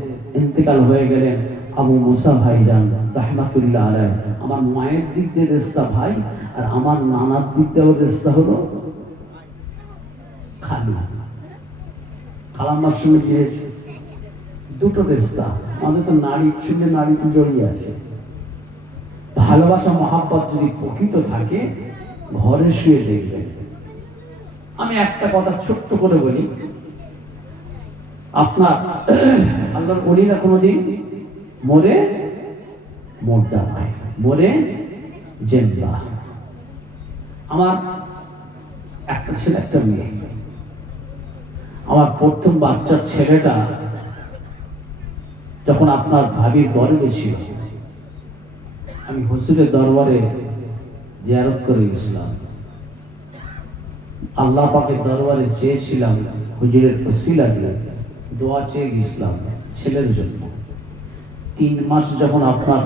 ইন্তেকাল হয়ে গেলেন আবু মুসা ভাইজান রহমাতুল্লাহ আলাইহ, আমার মায়ের দিক দিয়ে রেস্তা ভাই, আর আমার নানার দিক দিয়ে রেস্তা হলো খালু। খালাম্মার সঙ্গে গিয়েছে, দুটো রেস্তা। আমাদের তো নারীর সঙ্গে নারী তো জড়িয়ে আছে। ভালোবাসা মহাব্বত যদি প্রকৃত থাকে, ঘরে শুয়ে দেখবেন। আমি একটা কথা ছোট্ট করে বলি, আপনার আল্লাহর ওলিরা কোনোদিন মরে মোর্দা হয়, মরে জেন্দা। আমার একটা ছেলে একটা মেয়ে। আমার প্রথম বাচ্চার ছেলেটা যখন আপনার ভাবির গর্ভে ছিল, আমি হুজুরের দরবারে জিয়ারত করে গেছিলাম। আল্লাহ পাকের দরবারে চেয়েছিলাম, হুজুরের ওসিলা দিয়ে দোয়া চেয়ে গেছিলাম ছেলের জন্য। 3 মাস যখন আপনার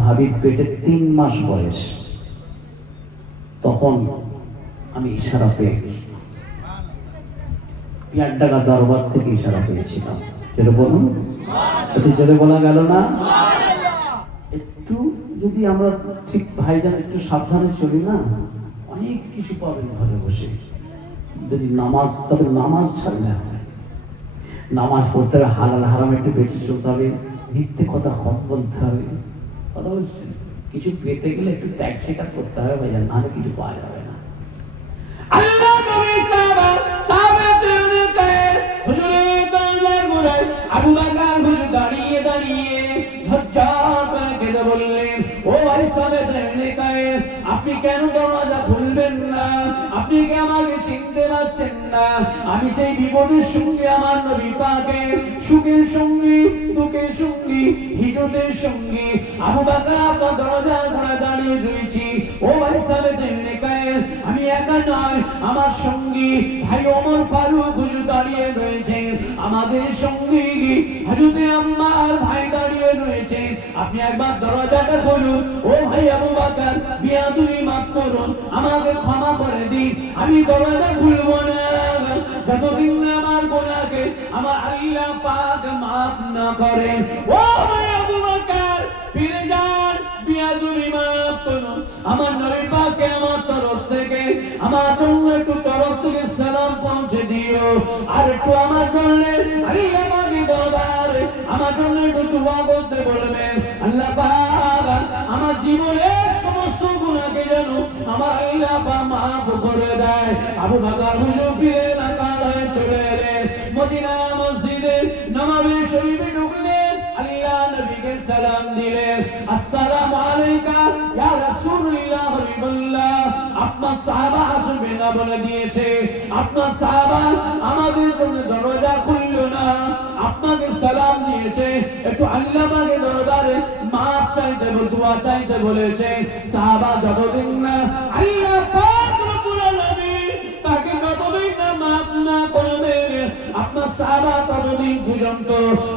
ভাবির পেটে 3 মাস বয়স, তখন আমি ইশারা পেয়ে গেছিলাম। পিয়ারডাঙ্গা দরবার থেকে ইশারা পেয়েছিলাম। যেটা বলুন, একটু জোরে বলা গেল না? একটু যদি আমরা ঠিক ভাইজান একটু সাবধানে চলি না, অনেক কিছু পাবেন ঘরে বসে। যদি নামাজ, তবে নামাজ ছাড়লে হবে। নামাজ পড়তে হবে, হালাল হারাম একটু বেঁচে চলতে হবে, মিথ্যে কথা কম বলতে হবে। কথা বলছি, কিছু পেতে গেলে একটু ত্যাগ স্বীকার করতে হবে ভাইজান, নাহলে কিছু পাওয়া যাবে না। আল্লাহ নবী সাহাবাদের কাছে হুজুরের দরবার গোলায় আবু বকর হুজুর দাঁড়িয়ে দাঁড়িয়ে ঝরঝর করে কেঁদে বললেন, ও ভাই সাহাবাদের কাছে, আপনি কেন দরজা খুলবেন না? আপনি কি আমাকে চিনতে পারছেন না? আমি সেই বিপদের সঙ্গে আমার নবী পাকের সুখের সঙ্গী, দুঃখের সঙ্গী, হিজরতের সঙ্গী আবু বকর আপনার দরজার গোড়ায় দাঁড়িয়ে রয়েছি। ও ভাই সাহাবাদের কাছে, আমি একা নয়, আমার সঙ্গী ভাই ওমর ফারুক হুজুর দাঁড়িয়ে রয়েছে, আমাদের সঙ্গী হযরতে আম্মার ভাই দাঁড়িয়ে রয়েছে। আপনি একবার দরজাটা খুলুন। ও ভাই আবু বকর, বিয়াদুবি মাফ করুন, আমাকে ক্ষমা করে দিন, আমি দরজা খুলবো না যতদিন না আমার গুনাহকে আমার আল্লাহ পাক মাফ না করেন। ও ভাই আবু বকর, ফিরে যান, বিয়াদুবি মাফ করুন, আমার নবী পাককে আমার তরফ থেকে, আমার জন্য একটু তরফ থেকে সালাম পৌঁছে দিও। আর একটু আমার জন্য আল্লাহ পাকের দরবারে আমার জন্য একটু দোয়া করতে বলবেন। আল্লাহ পাক আমার জীবনের সমস্ত গুনাহকে যেন আমার আল্লাহ পাক মাফ করে দেয়। আবু বকর হুজুর ফিরে না কাঁদায় চলে এলেন, মদিনা মসজিদে নববী শরীফে ঢুকলেন, আল্লাহ নবীকে সালাম দিলেন, আসসালামু আলাইকা ইয়া রাসূলুল্লাহ হাবিবাল্লাহ। আপনার সাহাবা আসবে না বলে দিয়েছে, আপনার সাহাবা আমাদের জন্য দরজা খুললো না, আপনাকে সালাম দিয়েছে, একটু আল্লাহ পাকের দরবারে মাফ চাইতে, দোয়া চাইতে বলেছে। সাহাবা যতদিন না আল্লাহ পাক রব্বুল আলামিন তাকে যতদিন না মাফ না করবেন, আপনার সাহাবা ততদিন পর্যন্ত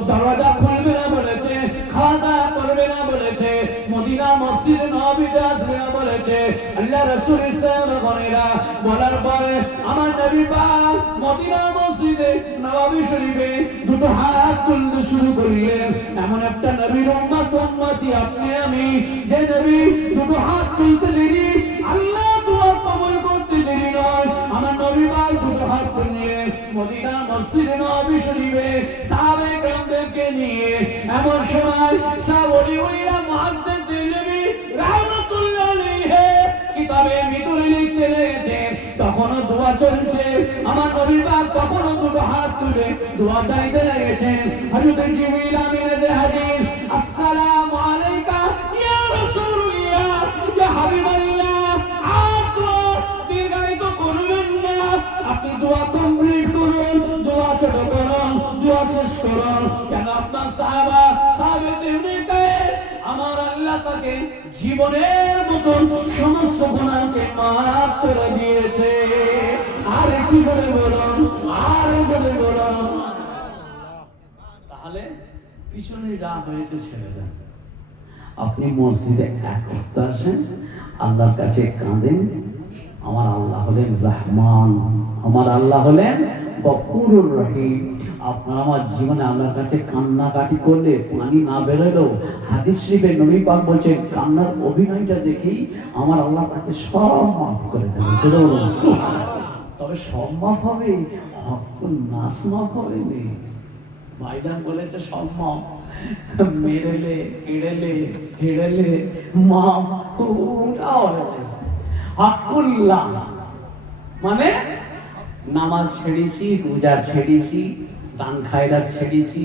দরজা খুলবে না বলেছে, খাওয়া দাওয়া করবে না বলেছে, মদিনা মসজিদে নববীতে আসবে না বলেছে। আল্লাহ রাসূল সাহাবাগণেরা বলার পরে আমার নবী পাক মদিনা মসজিদে নববী শরীফে দুটো হাত তুলতে শুরু করলেন। এমন একটা নবীর উম্মতি আপনি আমি, যে নবী দুটো হাত তুলতে দেরি, আল্লাহ দোয়া কবুল করতে দেরি নয়। আমার নবী পাক দুটো হাত তুললেন, মদিনা মসজিদে নববী শরীফে সাহাবায়ে কেরামদেরকে নিয়ে এমন সময় সাহাবী ওলিরা মুহাদ্দিস ইলমি রাহমাতুল্লাহ আলাইহি কিতাবে ভিতরে লিখতে লেগেছেন, তখনও দোয়া চলছে। আমার নবী পাক তখনও দুটো হাত তুলে দোয়া চাইতে লেগেছেন। হযরত জিবরিল আমিন এর হাদিস, আসসালামু আলাইকা ইয়া রাসূলুল্লাহ ইয়া হাবিবাল্লাহ। দীর্ঘায়িত করবেন না, আপনি দোয়া কমপ্লিট করুন, দোয়া ছোট করুন, দোয়া শেষ করুন। কেন আপনার সাহাবায়ে আমার আল্লাহ তাকে জীবনের মতন সমস্ত গুনাহকে মাফ করে দিয়েছে। আর একটু জোরে বলুন, আর জোরে বলুন। তাহলে পিছনে যা হয়েছে ছেড়ে দেন। আপনি মসজিদে এক করতে আসেন, আল্লাহর কাছে কাঁদেন। আমার আল্লাহ হলেন রহমান, আমার আল্লাহ হলেন গফুরুর রহিম। আপনার আমার জীবনে আল্লাহর কাছে কান্নাকাটি করলে পানি না বেরোলেও হাদিস শরীফে নবী পাক বলছেন কান্নার অভিনয়টা দেখেই আমার আল্লাহ তাকে সব মাফ করে দেবেন। তবে সব মাফ হবে, হকুন নাস মাফ হবে না। ভাইজান বলেছে সব মাফ, মেরেলে কেড়েলে ছেড়েলে মাফ ওটাও হকুল্লাহ। মানে নামাজ ছেড়েছি, রোজা ছেড়েছি, দান খায়রাত ছেড়েছি,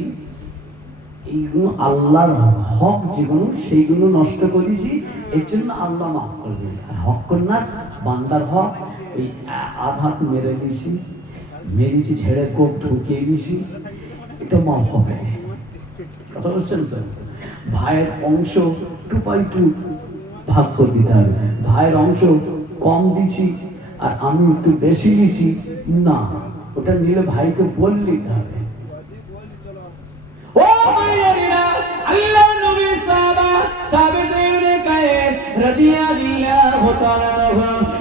এইগুলো আল্লাহর হক যেগুলো সেইগুলো নষ্ট করেছি, এর জন্য আল্লাহ মাফ করবে। আর হকুন নাস বান্দার হক, এই আঘাত মেরেছি ছেড়ে কোপ ঢুকিয়ে দিয়েছি, এটা মাফ হবে। কথা বলছেন তো? ভাইয়ের অংশ 2/2 ভাগ করে দিতে হবে। ভাইয়ের অংশ কম দিছি আর আমি একটু বেশি দিছি না, ওটা নিলে ভাইকে বললে হবে। ও ভাইয়েরা, আল্লাহ নবী সাহাবা সাহাবীদেরকে কয়ে রাদিয়াল্লাহু তাআলা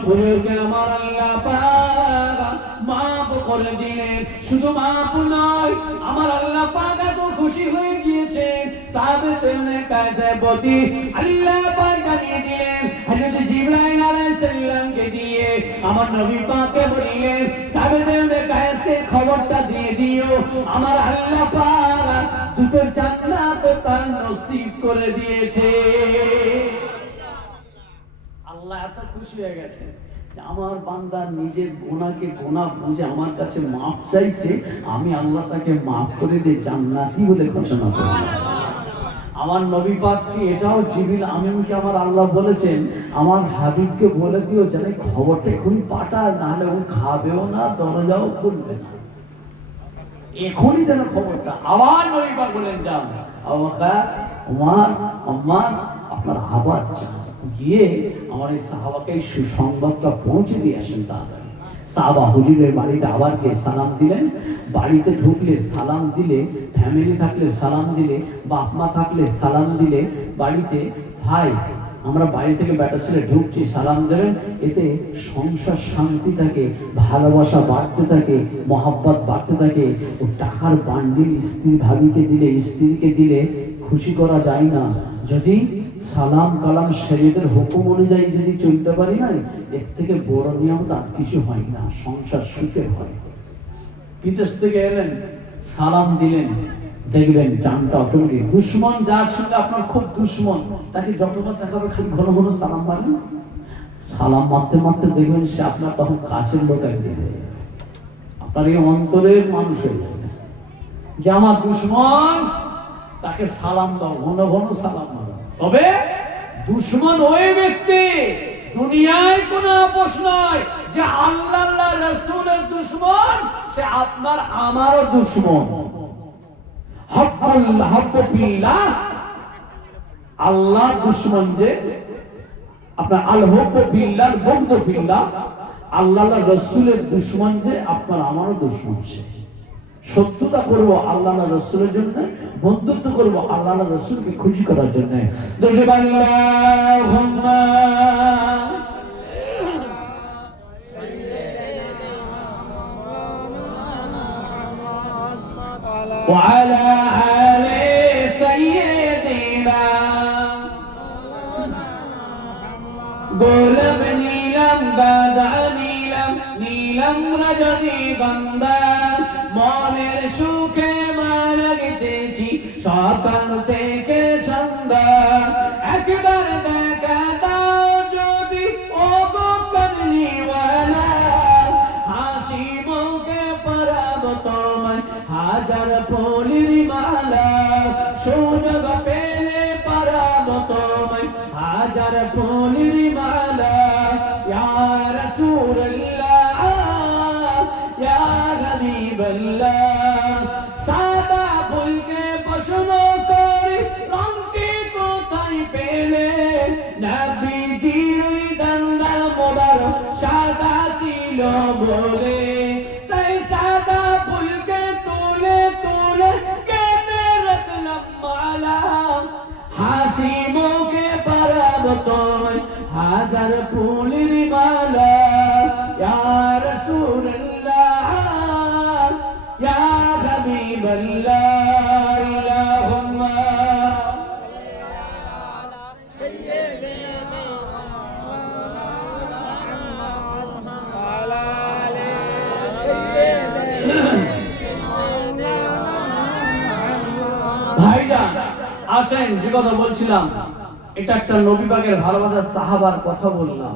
হুজুরকে আমার আল্লাহ পাক মাফ করে দিলেন। শুধু মাফ নয়, আমার আল্লাহ পাক এত খুশি হয়ে গিয়েছেন, সাহাবীদের কাছে প্রতি আল্লাহ পাক জানিয়ে দিলেন। হযরত জিবরাইল আলাইহিস সালামকে দিয়ে আমার নবী পাককে বললেন, সাহাবীদের কাছে খবরটা দিয়ে দিও, আমার আল্লাহ পাক দুটো জান্নাত তার নসিব করে দিয়েছে। আল্লাহ এত খুশি হয়ে গেছে যে আমার বান্দা নিজের গুনাহকে গুনাহ বুঝে আমার কাছে মাফ চাইছে, আমি আল্লাহ তাকে মাফ করে দিয়ে জান্নাতি বলে ঘোষণা করেছি। আমার নবী পাককে এটাও জিবরিল আমিনকে আমার আল্লাহ বলেছেন, আমার হাবিবকে বলে দিও যেন খবরটা এখনই পাঠায়, নাহলে ও খাবেও না, দরজাও খুলবে না, এখনই যেন খবরটা। আবার নবী পাক বলেন যান আবু বকর, ওমর, আম্মার আপনার আবার যান, গিয়ে আমার এই সাহাবাকে সুসংবাদটা পৌঁছে দিয়ে আসেন তাড়াতাড়ি। সাহাবা হুজুরের বাড়িতে আবার গিয়ে সালাম দিলেন। বাড়িতে ঢুকলে সালাম দিলে, ফ্যামিলি থাকলে সালাম দিলে, বাপ মা থাকলে সালাম দিলে, বাড়িতে ভাই আমরা বাড়ি থেকে বেটা ছেলে ঢুকছি সালাম দেবেন, এতে সংসার শান্তি থাকে, ভালোবাসা বাড়তে থাকে, মহাব্বত বাড়তে থাকে। ও টাকার বান্ডিল স্ত্রী ভাবিকে দিলে, স্ত্রীকে দিলে খুশি করা যায় না। যদি সালাম কালাম শরীয়তের হুকুম অনুযায়ী যদি চলতে পারি না, এর থেকে বড় নিয়ম তো আর কিছু হয় না, সংসার সুখে হয়। বিদেশ থেকে এলেন, সালাম দিলেন, দেখবেন জানটা অটোমেটিক। দুশ্মন যার সঙ্গে আপনার খুব দুশ্মন, তাকে যতবার দেখাবে খালি ঘন ঘন সালাম মারেন, সালাম মারতে মারতে দেখবেন সে আপনার তখন কাছের লোক একদিন হয়ে যাবে, আপনার এই অন্তরের মানুষ হয়ে যাবে। যে আমার দুশ্মন, তাকে সালাম দাও, ঘন ঘন সালাম মারো। তবে দুশ্মন ওই ব্যক্তি, দুনিয়ায় কোনো আপোষ নয়, যে আল্লাহ রাসূলের দুশ্মন, সে আপনার আমারও দুশ্মন। আল্লাহ দুশ্মন যে আপনার আল হুব্বু ফিল্লাহ বুগদু ফিল্লাহ, আল্লাহ রাসূলের দুশ্মন যে আপনার আমারও দুশ্মন। সে শত্রুতা করবো আল্লাহ রাসূলের জন্য, বন্ধুত্ব করবো আল্লাহ রাসূলকে খুশি করার জন্য। আল্লাহুম্মা وعلى آل سيدنا গোলাপ নীলম গাদা নীলম নীলম রজনী গন্ধা সকাল থেকে সন্ধ্যা একবার দেখা দাও যদি ও গো কামলিওয়ালা, হাসি মুখে পরাবো তোমায় হাজার ফুলের মালা, সুযোগ পেলে পরাবো তোমায় হাজার ফুলের মালা। ইয়া রাসূলুল্লাহ ইয়া হাবিবাল্লাহ, সাদা ফুলকে প্রশ্ন করি রংটি কোথায় পেলে, নবীজির দন্দল মোবারক সাদা ছিল বলে, তাই সাদা ফুলকে তুলে তুলে কেটে রাখলাম মালা, হাসি মুখে পরাবো তোমায় হাজার ফুলের মালা। ইয়া রাসূলুল্লাহ ইয়া হাবিবাল্লাহ, আল্লাহুম্মা ভাইজান আসেন, যে কথা বলছিলাম এটা একটা নবী পাকের ভালোবাসার সাহাবার কথা বললাম।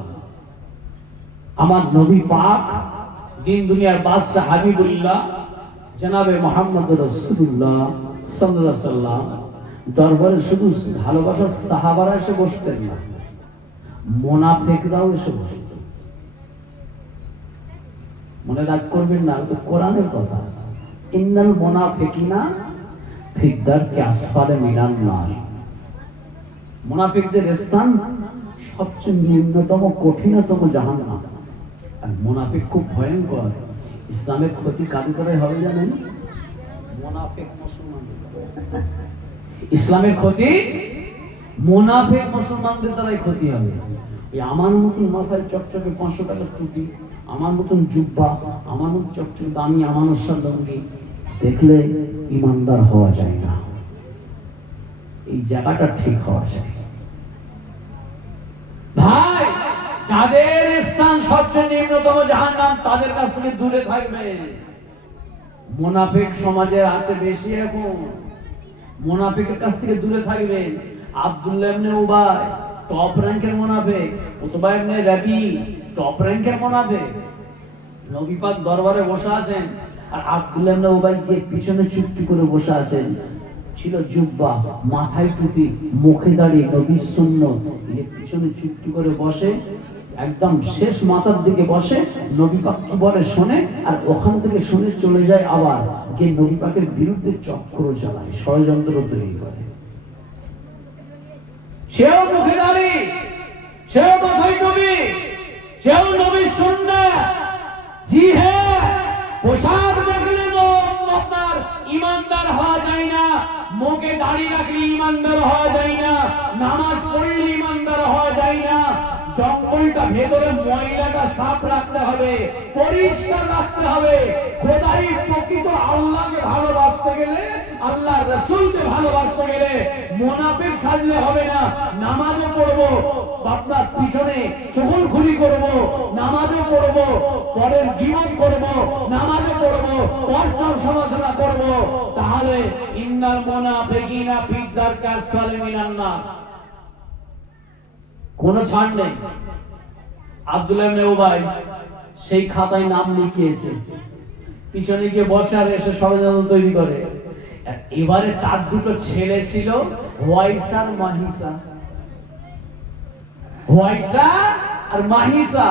আমার নবী পাক দিন দুনিয়ার বাদশাহ হাবিবুল্লাহ জনাবে মুহাম্মদ রাসূলুল্লাহ সাল্লাল্লাহু আলাইহি সাল্লাম দরবারে শুধু ভালোবাসার সাহাবারা এসে বসতেন না, মুনাফিকরাও এসে বসতেন। মনে রাখ করবেন না, তো কোরআনের কথা, ইন্নাল মুনাফিকিনা ফি দারকি আসফালি মিনান নার। মুনাফিকদের স্থান সবচেয়ে নিম্নতম কঠিনতম জাহান্নাম। আর মুনাফিক খুব ভয়ঙ্কর। ইসলামের ক্ষতি কাদের করে হবে জানেন? মুনাফিক মুসলমানদের। ইসলামের ক্ষতি মুনাফিক মুসলমানদের দ্বারাই ক্ষতি হবে। এই আমার মতন মাথায় চকচকে 500 টাকার টুপি, আমার মতন জুব্বা, আমার মতন চকচকে দামি আমানুষার লঙ্গি দেখলে ইমানদার হওয়া যায় না। এই জায়গাটা ঠিক হওয়া যায়। ভাই, যাদের স্থান সবচেয়ে নিম্নতম জাহান্নাম তাদের কাছ থেকে দূরে থাকবে। মুনাফিক সমাজে আছে বেশি, এখন মুনাফিকের কাছ থেকে দূরে থাকবেন। আব্দুল্লাহ ইবনে উবাই টপ র‍্যাঙ্কের মুনাফিক, উতবা ইবনে রাবি টপ র‍্যাঙ্কের মুনাফিক। নবী পাক দরবারে বসে আছেন আর আব্দুল্লাহ ইবনে উবাই যে পিছনে চুপটি করে বসে আছেন, ছিল জুব্বা, মাথায় টুপি, মুখে দাঁড়িয়ে নবীর সুন্নত, এর পিছনে চুপটি করে বসে, একদম শেষ মাথার দিকে বসে, নবী পাক কি বলে শোনে, আর ওখান থেকে শুনে চলে যায় আবার যে নবী পাকের বিরুদ্ধে চক্র চালায়, ষড়যন্ত্র তৈরি করে। সেও মুখে দাঁড়িয়ে, সেও মাথায় টুপি, সেও নবীর সুন্নাত। জি হ্যাঁ, পোশাক দেখলে আপনার ইমানদার হওয়া যায় না, মুখে দাড়ি রাখলে ইমানদার হওয়া যায় না, নামাজ পড়লে ইমানদার হওয়া যায় না। জঙ্গলটা ভেতরে ময়লাটা সাফ রাখতে হবে, পরিষ্কার রাখতে হবে। খোদাই প্রকৃত আল্লাহকে ভালোবাসতে গেলে, আল্লাহ রাসূলকে ভালোবাসতে গেলে মুনাফিক সাজলে হবে না। নামাজও পড়বো, আপনার পিছনে চুগলখুরি করব, নামাজও পড়ব, পরের গীবত করব, নামাজও পড়ব, পরচর সমালোচনা করব, তাহলে ইন্নাল মুনাফিকিনা ফি দারকি আসফালি মিনান নার। কোন ছাড় নেই। আব্দুল্লাহ ইবনে উবাই সেই খাতায় নাম লিখিয়েছে, পিছনে গিয়ে বসে আর এসে ষড়যন্ত্র তৈরি করে। এবারে তার দুটো ছেলে ছিল, ওয়াইসা আর মাহিসা। ওয়াইসা আর মাহিসা,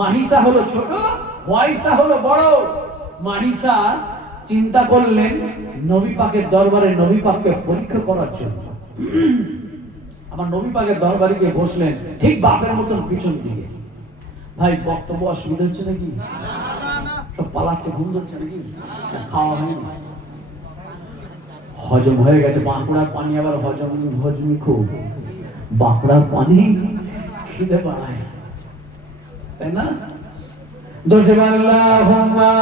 মাহিসা হলো ছোট, ওয়াইসা হলো বড়। মাহিসা চিন্তা করলেন নবী পাকের দরবারে নবী পাককে পরীক্ষা করার জন্য আমার নবী পাকের দরবারে গিয়ে বসলেন, ঠিক বাপের মতন পিছন দিকে। ভাই, বক্তব্য অসুবিধা হচ্ছে নাকি? সব পালাচ্ছে, ঘুম ধরছে নাকি? খাওয়া হয়নি, হজম হয়ে গেছে। বাঁকুড়ার পানি আবার হজমি খুব। বাঁকুড়ার পানি খিদে বাড়ায়, তাই না? দোষে আল্লাহুম্মা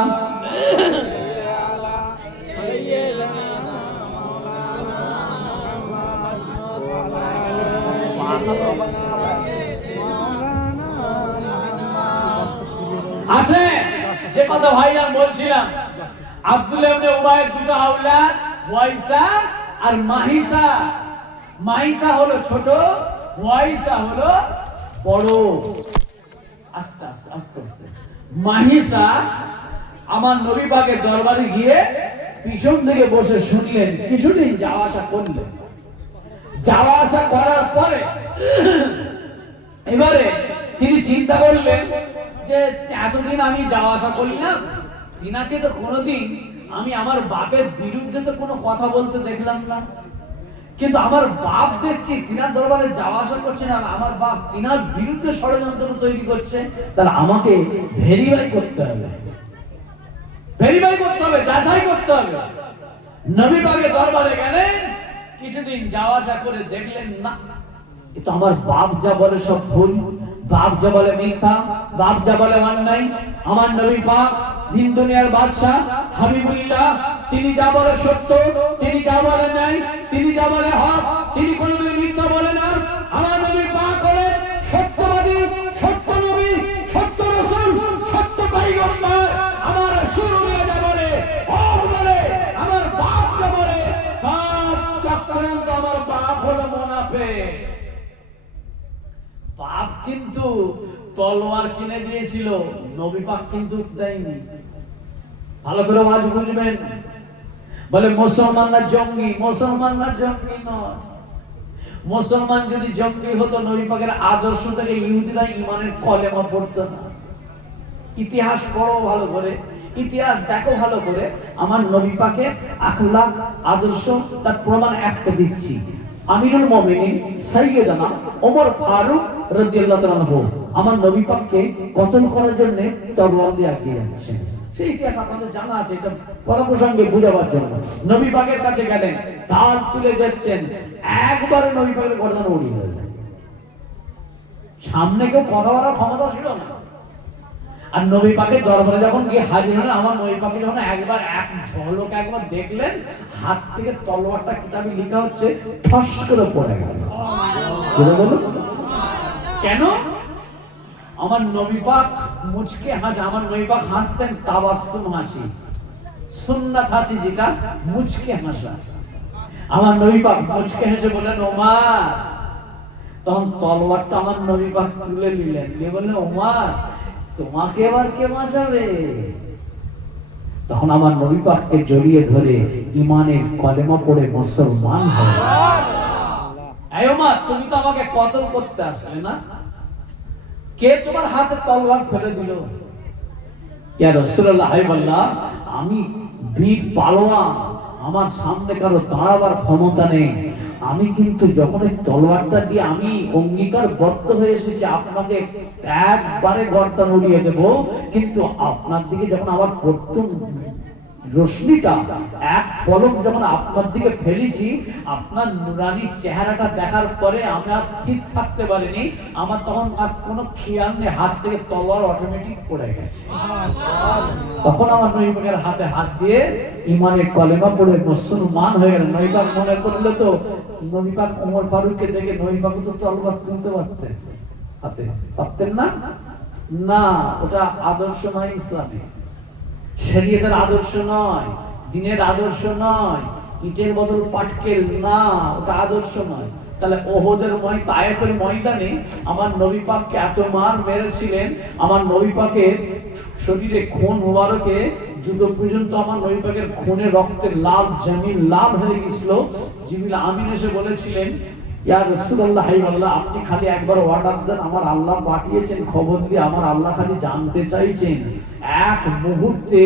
আছে যে কথা ভাইজান বলছিলাম, আব্দুল্লাহ ইবনে উবাইয়ের দুটো আওলাদ ওয়াইসা আর মাহিসা, মাহিসা হলো ছোট, ওয়াইসা হলো বড়। আস্তে আস্তে আস্তে আস্তে মাহিসা আমার নবী পাকের দরবারে গিয়ে পিছন থেকে বসে শুনলেন, কিছুদিন যাওয়া আসা করলেন। যাওয়া আসা করার পরে এবারে তিনি চিন্তা করলেন যে এতদিন আমি যাওয়া আসা করলাম, তিনাকে তো কোনোদিন আমি আমার বাপের বিরুদ্ধে তো কোনো কথা বলতে দেখলাম না, কিন্তু আমার বাপ দেখছি তিনার দরবারে যাওয়া আসা করছে না, আমার বাপ তিনার বিরুদ্ধে ষড়যন্ত্র তৈরি করছে। তাহলে আমাকে ভেরিফাই করতে হবে, ভেরিফাই করতে হবে, যাচাই করতে হবে। নবী পাকের দরবারে গেলেন, কিছুদিন যাওয়া আসা করে দেখলেন না, এ তো আমার বাপ যা বলে সব ভুল, বাপ যা বলে মিথ্যা, বাপ যা বলে অন্যায়। আমার নবী পাক দিন দুনিয়ার বাদশা হাবিবুল্লাহ, তিনি যা বলে সত্য, তিনি যা বলে ন্যায়, তিনি যা বলে হক, তিনি কোনোদিন মিথ্যা বলে না। আমার নবী পাক হলেন সত্যবাদী, সত্য নবী, সত্য রাসূল, সত্য পয়গম্বর। আমার রাসূল যা বলে হক বলে, আমার বাপ যা বলে বাপ চক্রান্ত। আমার বাপ হলো মুনাফিক। বাপ কিন্তু তলোয়ার কিনে দিয়েছিল, নবী পাক কিন্তু দেয়নি। ভালো করে ওয়াজ বুঝবেন। বলে মুসলমানরা জঙ্গি, মুসলমানরা জঙ্গি নয়। মুসলমান যদি জঙ্গি হতো নবী পাকের আদর্শ থেকে ইহুদিরা ঈমানের কলেমা পড়তো না। ইতিহাস পড়ো ভালো করে, ইতিহাস দেখো ভালো করে। আমার নবী পাকের আখলাক আদর্শ তার প্রমাণ একটা দিচ্ছি। আমিরুল মুমিনিন সাইয়েদনা ওমর ফারুক রাদিয়াল্লাহু তাআলা আনহু আমার নবী পাককে কতল করার জন্য তরোয়াল দিয়ে এগিয়ে যাচ্ছেন। সেই ইতিহাস আপনাদের জানা আছে, এটা পরে প্রসঙ্গে বুঝাবার জন্য। নবী পাকের কাছে গেলেন, ঢাল তুলে যাচ্ছেন, একবারে নবী পাকের গর্দান উড়িয়ে দিলেন। সামনে কেউ কথা বলার ক্ষমতা ছিল না। আর নবী পাকের দরবারে যখন গিয়ে হাজির হলেন, আমার নবী পাকে যখন একবার এক ঝলক একবার দেখলেন, হাত থেকে তলোয়ারটা কিতাবে লেখা হচ্ছে ঠস করে পড়ে গেল। কেন? আমার নবী পাক মুচকে হাসে। আমার নবী পাক হাসতেন তাবাসসুম হাসি, সুন্নাত হাসি, যেটা মুচকে হাসা। আমার নবী পাক মুচকে হেসে বললেন ওমর। তখন তলোয়ারটা আমার নবী পাক তুলে নিলেন, দিয়ে বললেন ওমর তোমাকে এবার কে বাঁচাবে? তখন আমার নবী পাককে জড়িয়ে ধরে ঈমানের কলেমা পড়ে মুসলমান হয়ে। এই ওমর, তুমি তো আমাকে কতল করতে আসলে না, কে তোমার হাতে তলোয়ার ফেলে দিল? ইয়া রাসূলুল্লাহ, হাবিবাল্লাহ, আমি বীর পালোয়ান, আমার সামনে কারো দাঁড়াবার ক্ষমতা নেই। আমি কিন্তু যখন এই তলোয়ারটা দিয়ে আমি অঙ্গীকারবদ্ধ হয়ে এসেছি আপনাকে একবারে গর্দান উড়িয়ে দেব, কিন্তু আপনার দিকে যখন আমার প্রথম রশ্মিটা এক পলক যখন আপনার দিকে ফেলেছি, আপনার নুরানি চেহারাটা দেখার পরে আমি আর ঠিক থাকতে পারিনি। আমার তখন আর কোনো খেয়াল নেই, হাত থেকে তলোয়ার অটোমেটিক পড়ে গেছে। তখন আমার নবী পাকের হাতে হাত দিয়ে ঈমানের কলেমা পড়ে মুসলমান হয়ে গেলেন। নবী পাক মনে করলে তো নবী পাক ওমর ফারুককে দেখে নবী পাক তো তলোয়ার তুলতে পারতেন, হাতে পারতেন না? না, ওটা আদর্শ নয়, ইসলামে শরীয়তের আদর্শ নয়, দ্বীনের আদর্শ নয়, ইটের বদল পাটকেল না, ওটা আদর্শ নয়। তাহলে ওহদের তায়েফের ময়দানে আমার নবী পাককে এত মার মেরেছিলেন, আমার নবী পাকের শরীরে খুন মুবারকে জুতো পর্যন্ত আমার নবী পাকের খুনে রক্তে লাল জমিন লাল হয়ে গেছিল। জিবরিল আমিন এসে বলেছিলেন, ইয়া রাসূলুল্লাহ, হাবিবাল্লাহ, আপনি খালি একবার অর্ডার দেন, আমার আল্লাহ পাঠিয়েছেন খবর দিয়ে, আমার আল্লাহ খালি জানতে চাইছেন এক মুহূর্তে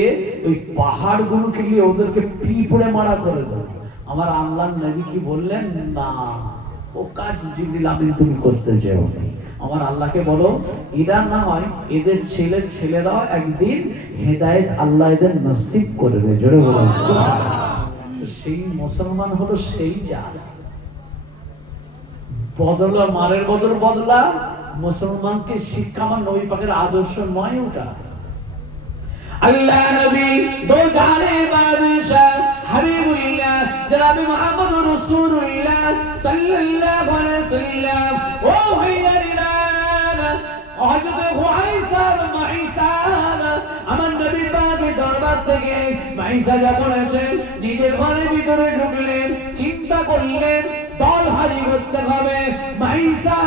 ওই পাহাড়গুলোকে নিয়ে ওদেরকে পিঁপড়ে মারা করে দেব। আমার আল্লাহর নবী কি বললেন, না, ও কাজ জিবরিল আমিন তুমি করতে যেও না। আমার আল্লাহকে বলো এরা না হয় এদের ছেলেরাও একদিন হেদায়েত আল্লাহ এদের নসিব করবে। জোরে বলুন। সেই মুসলমান হলো সেই জাত, বদলা মারের বদলা মুসলমানকে শিক্ষা। আমার নবী পাকের আদর্শ নয় ওটা। আল্লাহ নবী দো জাহানের বাদশা হাবিবুল্লাহ জনাব মুহাম্মদুর রাসূলুল্লাহ সাল্লাল্লাহু আলাইহি ওয়াসাল্লাম, ও ভাইয়ারা, ও হযরত হুয়াইসার মাইসা আমার নবী পাকের দরবার থেকে মাইসা যা করেছেন নিজের ঘরের ভিতরে ঢুকলেন, চিন্তা করলেন দল হারি করতে হবে। মাইসা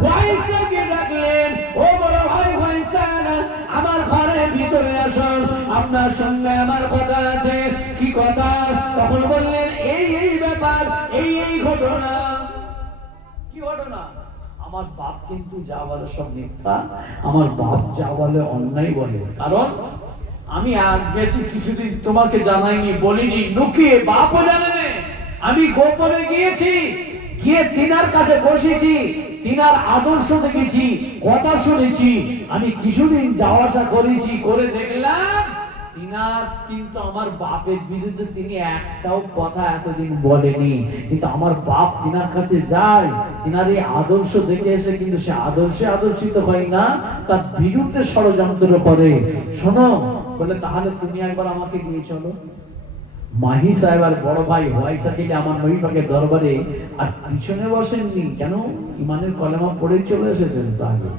হুয়াইসাকে ডাকলেন, ও বড় ভাই হুয়াইসা, আমার ঘরের ভিতরে আসুন, আপনার সঙ্গে আমার কথা আছে। কি কথা? তখন বললেন এই ব্যাপার, এই ঘটনা। কি ঘটনা? আমার বাপ কিন্তু যা বলে সব মিথ্যা, আমার বাপ যা বলে অন্যায় বলে। কারণ আমি গেছি কিছুদিন, তোমাকে জানাইনি, বলিনি, লুকিয়ে, বাপও জানে না। আমি গোপনে গিয়েছি, গিয়ে তিনার কাছে বসেছি, তিনার আদর্শ দেখেছি, কথা শুনেছি। আমি কিছুদিন যাওয়া আসা করেছি, করে দেখলাম তিনার কিন্তু আমার বাপের বিরুদ্ধে তিনি একটাও কথা এতদিন বলেনি। কিন্তু আমার বাপ তিনার কাছে যায়, তিনার এই আদর্শ দেখে এসে কিন্তু সে আদর্শে আদর্শিত হয় না, তার বিরুদ্ধে ষড়যন্ত্র করে। শোনো, বলে তাহলে তুমি একবার আমাকে নিয়ে চলো। মাহি সাহেব আর বড় ভাই হুয়াইসা গেলে আমার নবী পাকের দরবারে, আর পিছনে বসেননি, কেন? ইমানের কলেমা পড়ে চলে এসেছেন। তো আগে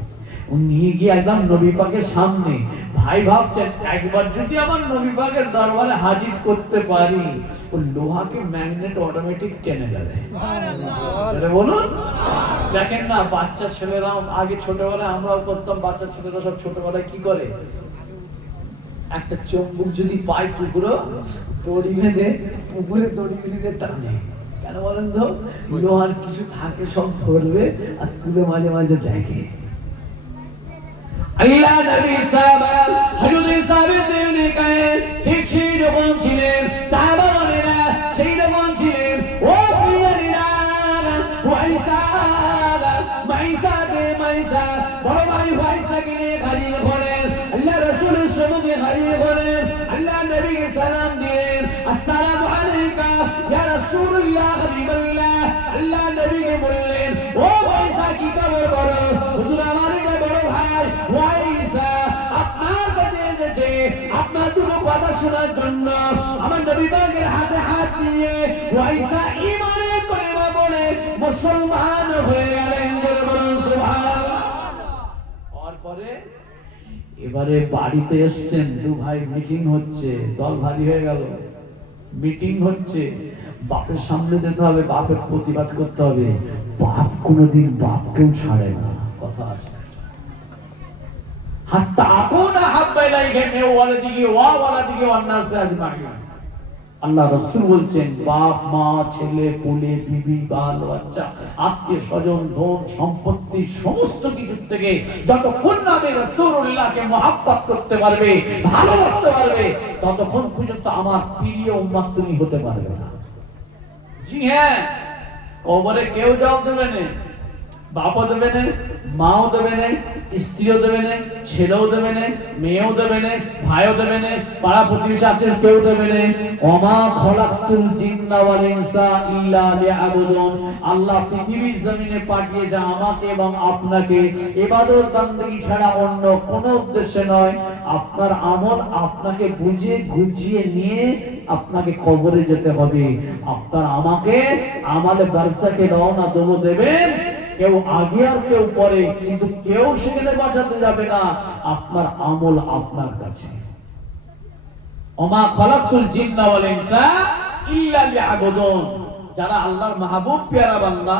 নিয়ে গিয়ে একদম নবী পাকের সামনে। ভাই ভাবছেন একবার যদি আমার নবী পাকের দরবারে হাজির করতে পারি, ও লোহাকে ম্যাগনেট অটোমেটিক টেনে যাবে। সুবহানাল্লাহ বলুন। দেখেন না, বাচ্চা ছেলেরা আগে ছোটবেলায় আমরাও করতাম, বাচ্চা ছেলেরা সব ছোটবেলায় কি করে, একটা চুম্বক যদি পায় টুকরো, দড়ি বেঁধে পুকুরে দড়ি বেঁধে টানে। কেন বলেন তো? লোহার কিছু থাকে সব ধরবে আর তুলে মাঝে মাঝে দেখে। আল্লাহ নবী সাহাবা হযরত সাবিত ইবনে কায়েস ঠিক সেই রকম ছিলেন, সাহাবাগণেরা সেই রকম ছিলেন। ও প্রিয়রা, হুয়াইসা মাইসা বড় ভাই হুয়াইসাকে নিয়ে হাজির করেন, আল্লাহ রাসূলের সম্মুখে হাজির করেন। আল্লাহ নবীকে সালাম দিলেন, আসসালামু আলাইকা ইয়া রাসূলুল্লাহ হাবিবাল্লাহ। আল্লাহ নবীকে বললেন, ও হুয়াইসা কি খবর বলো? হুজুর আমার একটা বড় ভাই হুয়াইসা আপনার কাছে এসেছে, আপনার দুটো কথা শোনার জন্য। আমার নবী পাকের হাতে হাত দিয়ে হুয়াইসা ঈমানের কলেমা পড়ে মুসলমান হয়ে গেলেন। সুবহানাল্লাহ। আর পরে এবারে বাড়িতে এসছেন, দু ভাই মিটিং হচ্ছে, দল ভারী হয়ে গেল, মিটিং হচ্ছে, বাপের সামনে যেতে হবে, বাপের প্রতিবাদ করতে হবে। বাপ কোনোদিন বাপকেও ছাড়ে না, কথা আছে। হাত্তা আকুনা হাব্বা ইলাইহি মিন ওয়ালাদিহি ওয়া ওয়ালাদিহি ওয়ান নাস আজমাইন। আল্লাহ রাসূল বলছেন, বাপ মা ছেলে পুলে বিবি বাল বাচ্চা আত্মীয় স্বজন ধন সম্পত্তি সমস্ত কিছু থেকে যতক্ষণ না আমি রাসূলুল্লাহকে মহব্বত করতে পারবে, ভালোবাসতে পারবে, ততক্ষণ পর্যন্ত আমার প্রিয় উম্মত তুমি হতে পারবে না। জি হ্যাঁ, কবরে কেউ জবাব দেবে না, বাপও দেবে না, মাও দেবে না, স্ত্রীও দেবে না, ছেলেও দেবে না, মেয়েও দেবে না, ভাইও দেবে না, পাড়া প্রতিবেশী আত্মীয় কেউ দেবে না। ওমা খলাকতুল জিন্না ওয়াল ইনসা ইল্লা লিয়াবুদুন। আল্লাহ পৃথিবীর জমিনে পাঠিয়েছে আমাকে এবং আপনাকে ইবাদত বান্দেগী ছাড়া অন্য কোনো উদ্দেশ্যে নয়। আপনার আমল আপনাকে বুঝে গুছিয়ে নিয়ে আপনাকে কবরে যেতে হবে। আপনার আমাকে আমালে বারসাকে রওনা দেবেন, কেউ আগে আর কেউ পরে, কিন্তু কেউ সেখানে বাঁচাতে যাবে না। আপনার আমল আপনার কাছে। ওমা খলাকতুল জিন্না ওয়াল ইনসা ইল্লা লিয়াবুদুন। যারা আল্লাহর মাহবুব পেয়ারা বান্দা,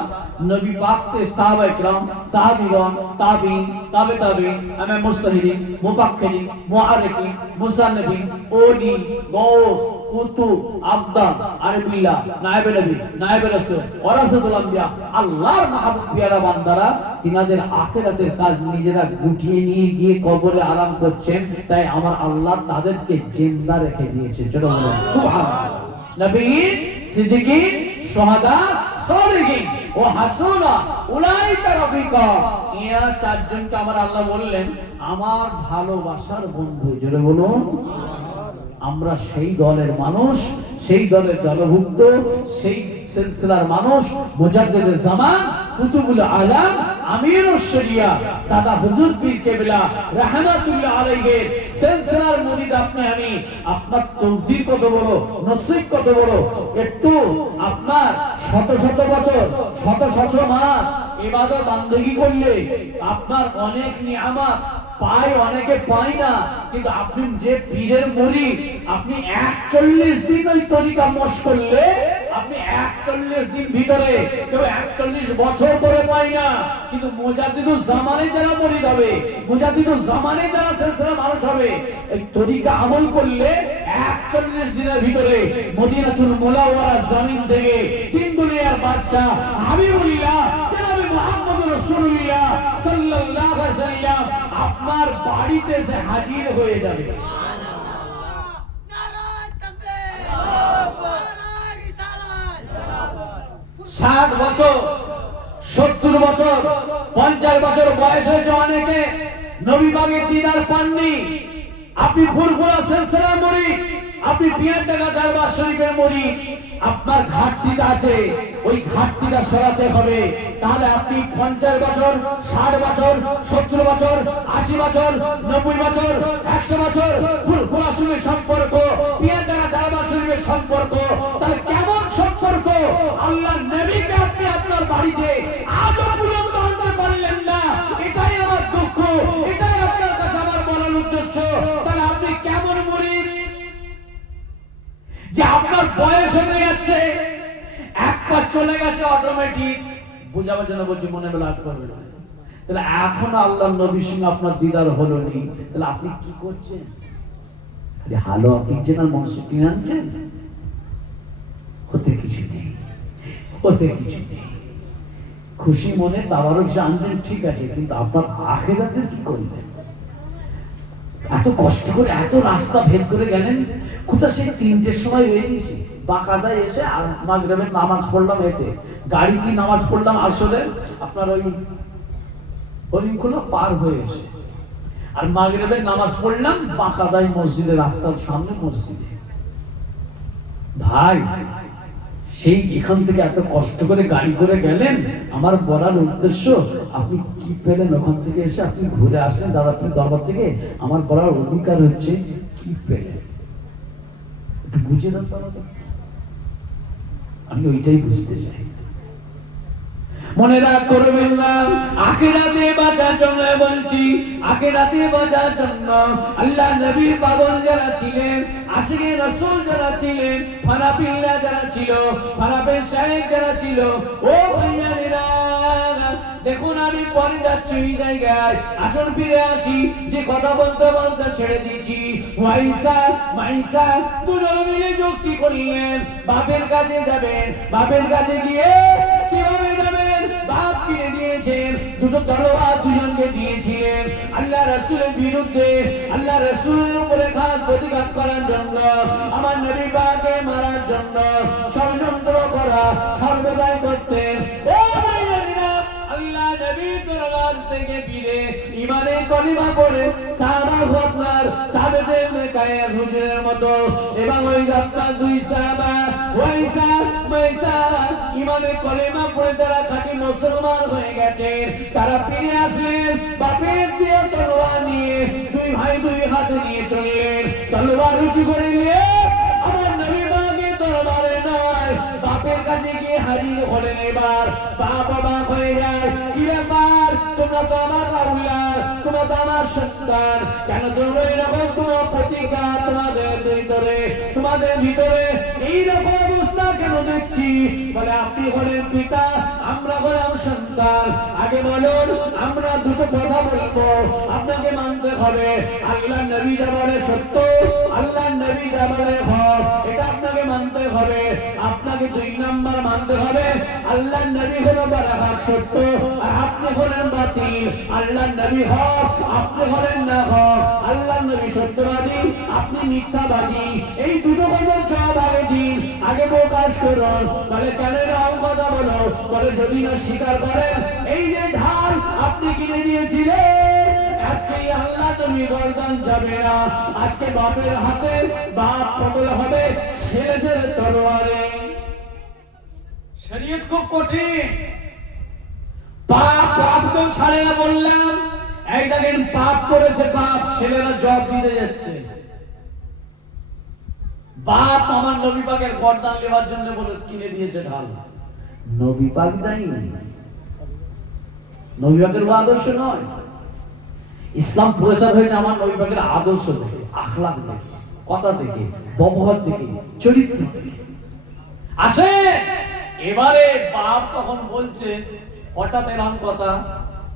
নবী পাককে সাহাবায়ে کرام, সাহাবীগণ, তাবিঈন, তাবিঈন, মুজতাহিদিন, মুফাক্কিরিন, মুআরিখিন, মুসান্নিফিন, ওলি, গাউস, কুতুব, আবদাল, আরবিল্লাহ, নায়েবে নবী, নায়েবে রাসূল, ওয়ারাসাতুল আম্বিয়া, আল্লাহর মাহবুব পেয়ারা বান্দারা তিনাদের আখিরাতের কাজ নিজেরা গুটিয়ে নিয়ে গিয়ে কবরে আরাম করছেন। তাই আমার আল্লাহ তাদেরকে জিন্দা রেখে দিয়েছে। যেটা বলেন সুবহানাল্লাহ। নবীন, সিদ্দিকীন, শুহাদা, সালিহিন ও হাসুনা উলাইকা রাফিকা। এরা চারজনকে আমার আল্লাহ বললেন আমার ভালোবাসার বন্ধু। যেটা বলুন, আমরা সেই দলের মানুষ, সেই দলের দলভুক্ত, সেই সিলসিলার মানুষ। মুজাদ্দিদে জামান, কুতুবুল আলাম, আমিরুশ শরিয়া দাদা হুজুর পীর কেবলা রাহমাতুল্লাহ আলাইহি সিলসিলার মুরিদ আপনি আমি। আপনার তকদীর কত বড়, নসিব কত বড়। একটু আপনার শত শত বছর, শত শত মাস ইবাদত বান্দগি করলে আপনার অনেক নিয়ামত পায়, অনেকে পায় না। কিন্তু আপনি যে পীরের মুরিদ, আপনি 41 দিন ওই তরিকা মশ করলে আপনি 41 দিন ভিতরে, কেউ 41 বছর ধরে পায় না। কিন্তু মুজাদ্দিদুজ জামানে যারা মুরিদ হবে, মুজাদ্দিদুজ জামানে যারা সিলসিলা মানুষ হবে, এই তরিকা আমল করলে 41 দিনের ভিতরে মদিনাতুল মুনাওয়ারা জমিন থেকে তিন দুনিয়ার বাদশা হাবিবুল্লাহ জনাবে মুহাম্মদুর রাসূলুল্লাহ সাল্লাল্লাহু আলাইহি ওয়াসাল্লাম আপনার বাড়িতে এসে হাজির হয়ে যাবে। 60 বছর, 70 বছর, 50 বছর বয়স হয়েছে অনেকে, নবী পাকের দিদার পাননি। আপনি ফুরফুরা সিলসিলা মুরিদ, আপনি পিয়ারডাঙ্গা দরবার শরীফের মুরিদ, আপনার ঘাটতিটা আছে, ওই ঘাটতিটা সরাতে হবে। তাহলে আপনি 50 বছর, 60 বছর, 70 বছর, 80 বছর, 90 বছর, 100 বছর ফুরফুরা শরীফের সম্পর্ক, পিয়ারডাঙ্গা দরবার শরীফের সম্পর্ক, তাহলে কেমন সম্পর্ক? আল্লাহর নবীকে আপনি আপনার বাড়িতে আজও পূরণ করতে পারলেন না, এটাই আমার দুঃখ, এটাই আপনার কাছে আমার বলার উদ্দেশ্য। তাহলে আপনি কেমন মুরিদ যে আপনার বয়স হয়ে যাচ্ছে, একবার চলে গেছে অটোমেটিক, বোঝাবার জন্য বলছি, মনে বেলা করবে না। তাহলে এখন আল্লাহর নবীর সঙ্গে আপনার দিদার হলো নি, তাহলে আপনি কি করছেন? হালো আপনি যেন মানুষের কিনে আনছেন, হতে কিছু নেই, হতে কিছু নেই। খুশি মনে তাবারক জানছেন, ঠিক আছে, কিন্তু আপনার আখিরাতের কি করলেন? এত কষ্ট করে এত রাস্তা ভেদ করে গেলেন, কোথা সেই 3টের সময় বেরিয়েছি, বাঁকাদায় এসে মাগরিবের নামাজ পড়লাম, এতে গাড়িতে নামাজ পড়লাম, আসলে আপনার ওই হরিণখোলা পার হয়ে এসে, আর মাগরিবের নামাজ পড়লাম বাঁকাদায় মসজিদে, রাস্তার সামনে মসজিদে। ভাই, সেই এখান থেকে এত কষ্ট করে গাড়ি করে গেলেন, আমার বলার উদ্দেশ্য আপনি কি পেলেন ওখান থেকে এসে? আপনি ঘুরে আসলেন দাদার দরবার থেকে, আমার বলার অধিকার হচ্ছে কি পেলেন, একটু বুঝে দেন দাদা, আমি ওইটাই বুঝতে চাই। মনে রাখ করবেন না, আখিরাতে বাঁচার জন্য বলছি, আখিরাতে বাঁচার জন্য আল্লাহ নবী পাগল যারা ছিলেন, আশিকে রাসূল যারা ছিলেন, ফানাফিল্লাহ যারা ছিল, ফানাফিল শাইখ যারা ছিল, ও ভাইয়ারা দেখুন, আমি পরে যাচ্ছি ওই জায়গায়, আসুন ফিরে আসি। যে কথা বলতে বলতে ছেড়ে দিয়েছি, মাইসা দুজন মিলে যুক্তি করিলেন, বাপের কাছে যাবেন, বাপের কাছে গিয়ে কিভাবে যাবেন? বাপ কিনে দিয়েছেন, দুটো তলোয়ার দুজনকে দিয়েছিলেন আল্লাহ রাসূলের বিরুদ্ধে, আল্লাহ রাসূলের উপরে খাস প্রতিবাদ করার জন্য, আমার নবী পাককে মারার জন্য ষড়যন্ত্র করা সর্বদাই করতেন। ও ভাইয়েরা, আল্লাহ নবীর দরবার থেকে ফিরে ইমানে কলিমা পড়ে সাহাবা আপনার সাবেত ইবনে কায়েস হুজুরের মতো, এবং ওই আপনার দুই সাহাবা ওয়াইসা মাইসা ইমানে কলিমা পড়ে তারা খাঁটি মুসলমান হয়ে গেছে। তারা ফিরে আসলেন বাপের দিয়ে তলোয়ার নিয়ে, দুই ভাই দুই হাতে নিয়ে চললেন, তলোয়ার উঁচু করে নিয়ে আমার নবী পাকের দরবারে নয়, বাপের কাছে গিয়ে হাজির হলেন। এবার বাপ অবাক হয়ে যায়, কি ব্যাপার? তোমরা তো আমার আউলাদ, তোমরা তো আমার সন্তান, কেন তোমরা এরকম কোন প্রতিজ্ঞা তোমাদের ভিতরে এইরকম অবস্থা কেন দেখছি? বলে, আপনি হলেন পিতা, আমরা হলাম সন্তান। আগে বলুন, আমরা দুটো কথা বলবো, আপনাকে মানতে হবে। আল্লাহ নবী যা বলে সত্য, আল্লাহ নবী যা বলে হক, এটা আপনাকে মানতে হবে। আপনাকে 2 নাম্বার মানতে হবে, আল্লাহ নবী হলো বারাকাত সত্য, আর আপনি হলেন বাতিল। আল্লাহ নবী হক, আপনি হলেন না হক। আল্লাহ নবী সত্যবাদী, আপনি মিথ্যাবাদী। এই দুটো কথা সব আগে দিন, আগে প্রকাশ করুন। বলে, কেন এরকম কথা বলো? বলে, যদি না স্বীকার করেন, এই যে ঢাল আপনি কিনে দিয়েছিলেন, আজকে আল্লাহ নবী গর্দান যাবে না, আজকে বাপের হাতে বাপ কবল হবে ছেলেদের তলোয়ারে। শরীয়ত খুব কঠিন, পাপ একদম ছাড়ে না। বললাম, এই দেখেন পাপ করেছে বাপ, ছেলেরা জব দিতে যাচ্ছে। বাপ আমার নবী পাকের গর্দান নেবার জন্য বলে কিনে দিয়েছে ঢাল, নবী পাক দেয়নি। নবী পাকের আদর্শ নয়। ইসলাম প্রচার হয়েছে আমার নবী পাকের আদর্শ থেকে, আখলাক থেকে, কথা থেকে, ব্যবহার থেকে, চরিত্র থেকে। আসে এবারে বাপ তখন বলছে হঠাৎ এরকম কথা,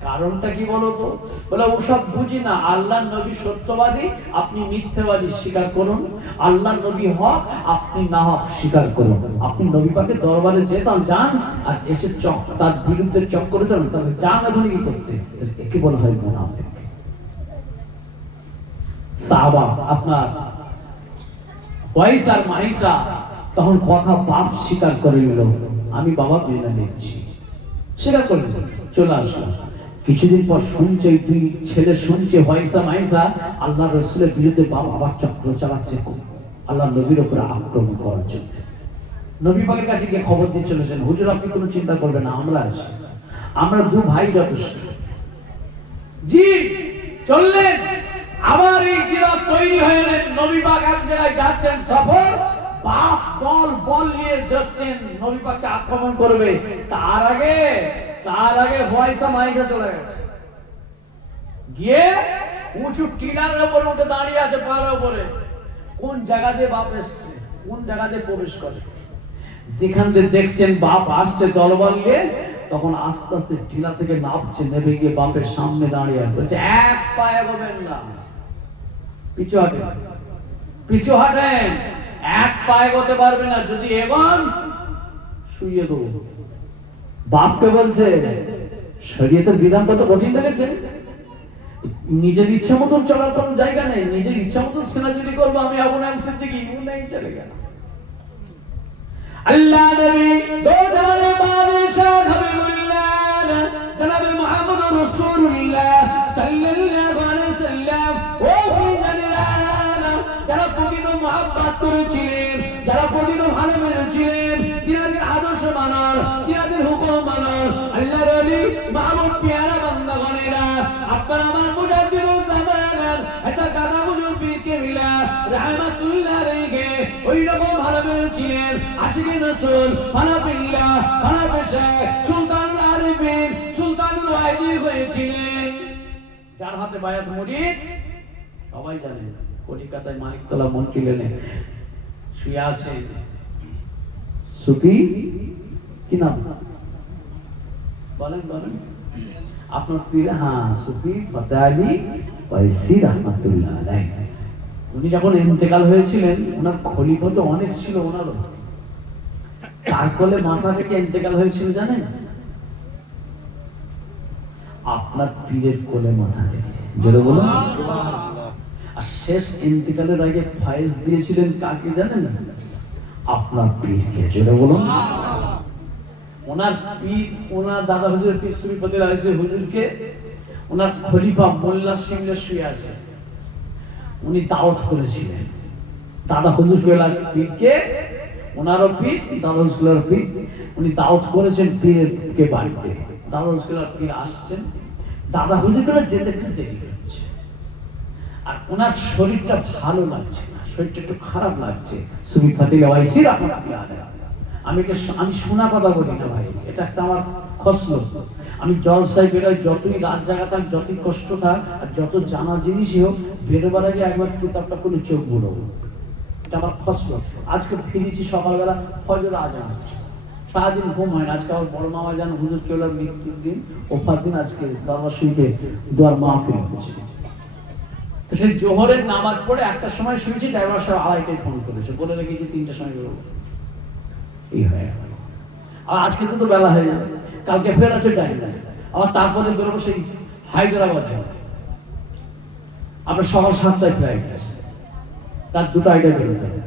কারণটা কি বলতো? বলে ওসব বুঝি না, আল্লাহর নবী সত্যবাদী, আপনি মিথ্যাবাদী, স্বীকার করুন। আল্লাহর নবী হক, আপনি না হক স্বীকার করুন। আপনি নবী পাকের দরবারে যেতাম যান, আর এসে তার বিরুদ্ধে চক্করে যান, তাহলে যান এখন কি করতে? একে বলা হয় মুনাফিক। সাহাবা আপনার ওয়াইস আর মাইসা তখন কথা বাপ স্বীকার করে নিল, আমি বাবা মেনে নিচ্ছি, স্বীকার করে নিল, চলে আসলো। কিছুদিন পর শুনছে দুই ছেলে শুনছে ওয়াইসা মাইসা আল্লাহ রসুলের বিরুদ্ধে বাপ আবার চক্র চালাচ্ছে আল্লাহ নবীর উপরে আক্রমণ করার জন্য। নবী পাকের কাছে গিয়ে খবর দিয়ে চলেছেন, হুজুর আপনি কোনো চিন্তা করবেন না, আমরা আছি, আমরা দু ভাই যথেষ্ট। জি চললেন, আবার এই জিরাত তৈরি হয়ে গেলেন। নবী পাক এক জায়গায় যাচ্ছেন সফর, বাপ দল বল নিয়ে যাচ্ছেন নবী পাককে আক্রমণ করবে। তার আগে ওয়াইসা মাইসা চলে গেছে, গিয়ে উঁচু টিলার উপরে উঠে দাঁড়িয়ে আছে, পাহাড়ের উপরে। কোন জায়গা দিয়ে বাপ এসছে, কোন জায়গা দিয়ে প্রবেশ করে, যেখান দিয়ে দেখছেন বাপ আসছে দলবল নিয়ে, তখন আস্তে আস্তে টিলা থেকে নামছে, নেমে গিয়ে বাপের সামনে দাঁড়িয়ে বলছে, এক পা এগোবেন না, পিছু হাঁটেন, এক পা এগোতে পারবে না, যদি এগোন শুইয়ে দেবো। বাপকে বলছে, শরীয়তের বিধান কত কঠিন লেগেছে, নিজের ইচ্ছা মতন চলার কোন জায়গা নেই, নিজের ইচ্ছা মতন সেনাজুরি করবো, আমি আবু নাইম সিদ্দিকী নেই, চলে গেল। আল্লাহ নবী দোজার বাদশাহ হাবিবুল্লাহ জনাব মুহাম্মদ রাসূলুল্লাহ সাল্লাল্লাহু আলাইহি সাল্লাম ও জানেন, যারা প্রকৃত মহব্বত করেছিলেন, যারা প্রকৃত ভালোবেসেছিলেন, তিনাদের আদর্শ মানার, তিনাদের হুকুম মানার, আল্লাহর ওলি মাহমুদ পেয়ারা বান্দাগণেরা, আপনারা আমার মুজাদ্দিদুল জামান এটা দাদা হুজুর পীর কেবলা রাহমাতুল্লাহ আলাইহি ওই রকম ভালোবেসেছিলেন। আশিকে রাসূল ফানাফিল্লাহ ফানাফিশা সুলতানুল আরিফিন সুলতানুল ওয়াহিদ হয়েছিলেন, যার হাতে বায়াত মুরিদ সবাই জানেন। কলিকাতায় মানিকতলা মন্ত্রী লেনে শুয়ে আছে সুফি, কি নাম বলেন আপনার পীর? হ্যাঁ, সুফি ফতেহ আলী ওয়াইসি রাহমাতুল্লাহ আলাইহি। উনি যখন ইন্তেকাল হয়েছিলেন, ওনার খলিফা তো অনেক ছিল ওনারও, তার কোলে মাথা থেকে ইন্তেকাল হয়েছিল জানেন? আপনার পীরের কোলে মাথা থেকে, যেটা বলুন। আর শেষ ইন্তেকালের আগে ফয়েজ দিয়েছিলেন কাকে জানেন? আপনার পীরকে, যেটা বলুন। ওনার পীর, ওনার দাদা হুজুর পীর সুফি ফতেহ আলী হুজুরকে ওনার খলিফা মোল্লা সিংহে শুয়ে আছে, উনি দাওয়াত করেছিলেন দাদা হুজুর পীরকে, ওনারও পীর, দাদা হুজুর পীর, উনি দাওয়াত করেছেন পীরকে বাড়িতে। দাদা হুজুর পীর আসছেন, দাদা হুজুর যেতে একটু দেরি হচ্ছে, আর ওনার শরীরটা ভালো লাগছে না, শরীরটা একটু খারাপ লাগছে। সুফি ফতেহ ওয়াইসি রাহমাতুল্লাহ আলাইহি, আমি শোনা কথা বলি না ভাই, এটা একটা আমার খসলত। আমি জলসায় বেরোই, যতই রাত জায়গা থাক, যতই কষ্ট থাক, আর যত জানা জিনিসই হোক, বেরোবার আগে একবার কিতাবটা করে চোখ বুলাবো, এটা আমার খসলত। আজকে ফিরেছি সকালবেলা, ফজর আজান হচ্ছে, সারাদিন ঘুম হয় না। আজকে আমার বড় মামা যান হুজুর কেবলার মৃত্যুর দিন, ওফার দিন, আজকে দরবার শরীফে দোয়ার মাহফিল হচ্ছে। তো সেই জোহরের নামাজ পড়ে একটার সময় শুয়েছি, ড্রাইভার সাহেব আড়াইটায় ফোন করেছে, বলে রেখেছি 3টার সময় বেরোবো। এই হয়, আর আজকে তো বেলা হয়ে যাবে, কালকে ফের আছে টাইম, আবার তারপরে বেরোবো সেই হায়দ্রাবাদ যাবো। আপনার সকাল 7টায় ফ্লাইট আছে, রাত 2টায় বেরোতে হবে।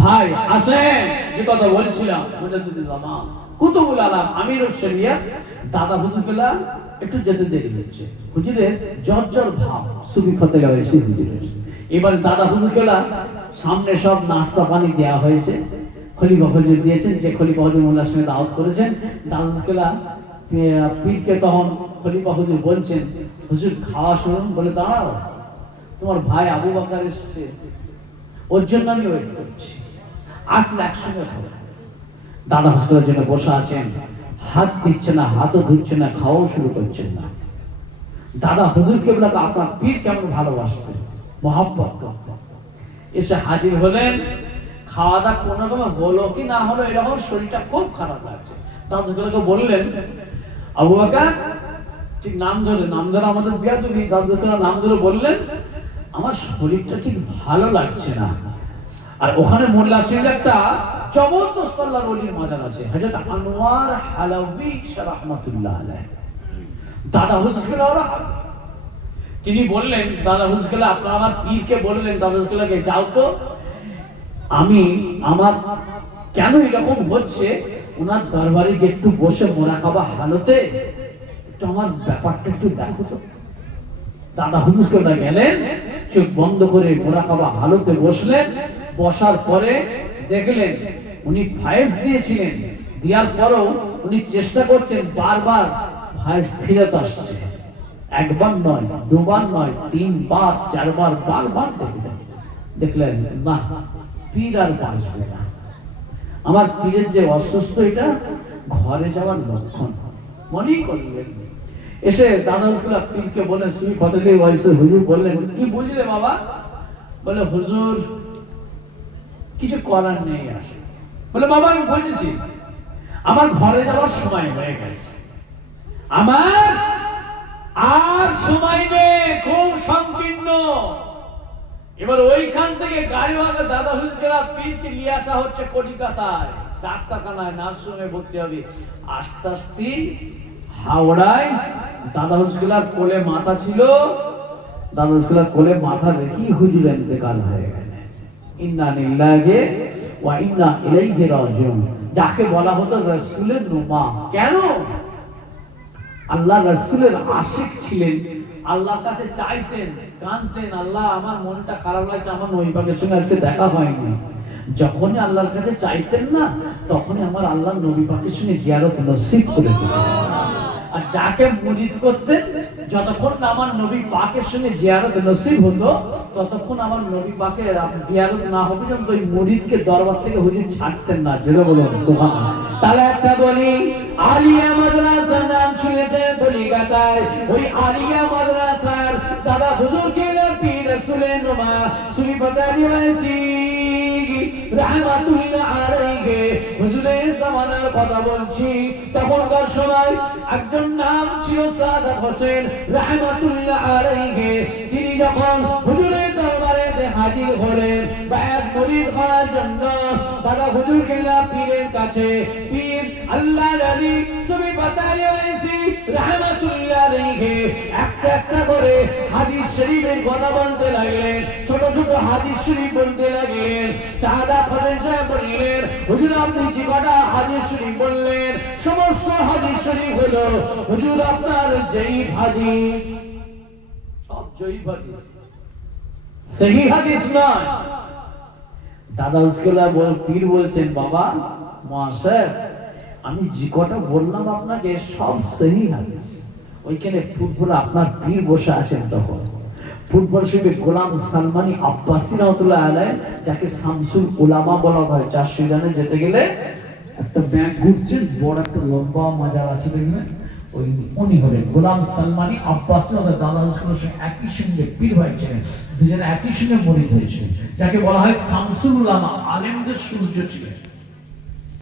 ভাই আসেন, যে কথা বলছিলাম, কুতুবুল আলাম আমিরুস শরিয়াত দাদা হুজুর পেলা একটু যেতে দেরি হচ্ছে। হুজুরের জ্বর ভাব, সুফি ফতেহ ওয়াইসি হুজুরের। এবার দাদা হুজুর পেলা সামনে সব নাস্তা পানি দেওয়া হয়েছে, খলিফা হুজুর দিয়েছেন, যে খলিফা হুজুর মোল্লার সঙ্গে দাওয়াত করেছেন। দাদা হুজুর পেলা পীরকে তখন খলিফা হুজুর বলছেন, হুজুর খাওয়া শুনুন, বলে দাঁড়াও, তোমার ভাই আবু বকর এসেছে, ওর জন্য আমি ওয়েট করছি, আসলে একসঙ্গে খাবো। দাদা হুজুরের জন্য বসে আছেন, হাত দিচ্ছে না, হাতও ধুচ্ছে না, খাওয়াও শুরু করছেন না। দাদা হুজুর কেবলাকে আপনার পীর কেমন ভালোবাসতেন, মহব্বত করতেন। এসে হাজির হলেন, খাওয়া দাওয়া কোনো রকম হলো কি না হলো, এরকম শরীরটা খুব খারাপ লাগছে। দাদুগুলোকে বললেন, আবু বকর, ঠিক নাম ধরে আমাদের বিয়াদুবি, দাদুগুলো নাম ধরে বললেন, আমার শরীরটা ঠিক ভালো লাগছে না। আর ওখানে মোল্লা সিং একটা জবরদস্ত আল্লাহর ওলির মাজার আছে, হযরত আনোয়ার হালাওয়ি রাহমাতুল্লাহ আলাইহি। দাদা হুজুর ওরা, তিনি বললেন, দাদা হুজুর আপনারা আমার পীরকে বললেন, দাদা হুজুরকে যাও তো, আমি আমার কেন এরকম হচ্ছে, ওনার দরবারে গিয়ে একটু বসে মোরাকাবা হালতে একটু আমার ব্যাপারটা একটু দেখো তো। দাদা হুজুর গেলেন, চোখ বন্ধ করে মোরাকাবা হালতে বসলেন। বসার পরে দেখলেন উনি ফায়েজ দিয়েছিলেন, দেওয়ার পরও উনি চেষ্টা করছেন, বারবার ফায়েজ ফিরত আসছে। একবার নয়, দুবার নয়, তিনবার, চারবার, বারবার দেখলেন না, পীর আর বাঁচবে না। আমার পীরের যে অসুস্থ, এটা ঘরে যাওয়ার লক্ষণ মনেই করলেন। এসে দাদা পীরকে বলেন, শ্রী ফতেহ ওয়াইসে হুজুর বললেন, কি বুঝলে বাবা? বলে, হুজুর কিছু করার নেই। আসে বলে, বাবা আমি বুঝেছি, আমার ঘরে যাওয়ার সময় হয়ে গেছে, আমার আর সময় নেই, খুব সংকীর্ণ। এবার ওইখান থেকে গাড়ি ভাড়া দাদা হুজুরা পীরকে নিয়ে আসা হচ্ছে কলিকাতায়, ডাক্তারখানায় নার্সিংহোমে ভর্তি হবে। আস্তে আস্তে হাওড়ায় দাদা হুজুরার কোলে মাথা ছিল, দাদা হুজুরার কোলে মাথা রেখে হুজুর ইন্তেকাল হয়ে গেলেন। ইন্না লিল্লাহি ওয়া ইন্না ইলাইহি রাজিউন, যাকে বলা হতো রাসূলের নুমা। কেন? আল্লাহ রাসূলের আশিক ছিলেন, আল্লাহর কাছে চাইতেন, কাঁদতেন, আল্লাহ আমার মনটা খারাপ লাগছে, আমার নবী পাকের সঙ্গে আজকে দেখা হয়নি। যখনই আল্লাহর কাছে চাইতেন না, তখনই আমার আল্লাহ নবী পাকের সঙ্গে জিয়ারত নসিব করে দিতেন। আর যাকে মুরিদ করতেন, যতক্ষণ না আমার নবী পাকের সঙ্গে জিয়ারত নসিব হতো, ততক্ষণ আমার নবী পাকের জিয়ারত না হবে পর্যন্ত ওই মুরিদকে দরবার থেকে হুজুর ছাড়তেন না। যেটা বলো সুবহানাল্লাহ। তাহলে একটা বলি, আলিয়া মাদ্রাসার নাম শুনেছেন কলিকাতায়? ওই আলিয়া মাদ্রাসার দাদা হুজুরকে পীর রাসূলের নুমা শ্রী ফতেহ ওয়াইসি রাহমাতুল্লাহ আলাইহি হুজুরের জামানার কথা বলছি। তখনকার সময় একজন নাম ছিল সাদাত হোসেন রাহমাতুল্লাহ আলাইহি। তিনি যখন হুজুরের দরবারে হাজির হলেন বায়াত মুরিদ হওয়ার জন্য, দাদা হুজুর গেলেন পীরের কাছে। পীর আল্লাহর আলী শ্রী ফতেহ ওয়াইসি রাহমাতুল্লাহ আলাইহি একটা একটা করে হাদিস শরীফের কথা বলতে লাগলেন, ছোট ছোট হাদিস শরীফ বলতে লাগলেন। সাদাত হোসেন সাহেব বললেন, হুজুর আপনি যে কটা হাদিস শরীফ বললেন, সমস্ত হাদিস শরীফ হলো হুজুর আপনার জয়ীফ হাদিস, সব জয়ীফ হাদিস, সহি হাদিস নয়। দাদা উসকেলা পীর বলছেন, বাবা মহাশয়, আমি যে কটা বললাম আপনাকে সব সহি হাদিস। ওইখানে ফুটবল আপনার পীর বসে আছেন, তখন ফুটবল শিল্পী গোলাম সালমানি আব্বাসী রাহমাতুল্লাহ আলাইহি, যাকে শামসুল উলামা বলা হয়। 400 জানে যেতে গেলে একটা ব্যাগ ঘুরছে, বড় একটা লম্বা মাজার আছে, দেখবেন ওই উনি হলেন গোলাম সালমানি আব্বাসী। দাদা হুজুরের সঙ্গে একই সঙ্গে পীর হয়েছিলেন, দুজনে একই সঙ্গে মুরিদ হয়েছিলেন, যাকে বলা হয় শামসুল উলামা, আলেমদের সূর্য ছিলেন।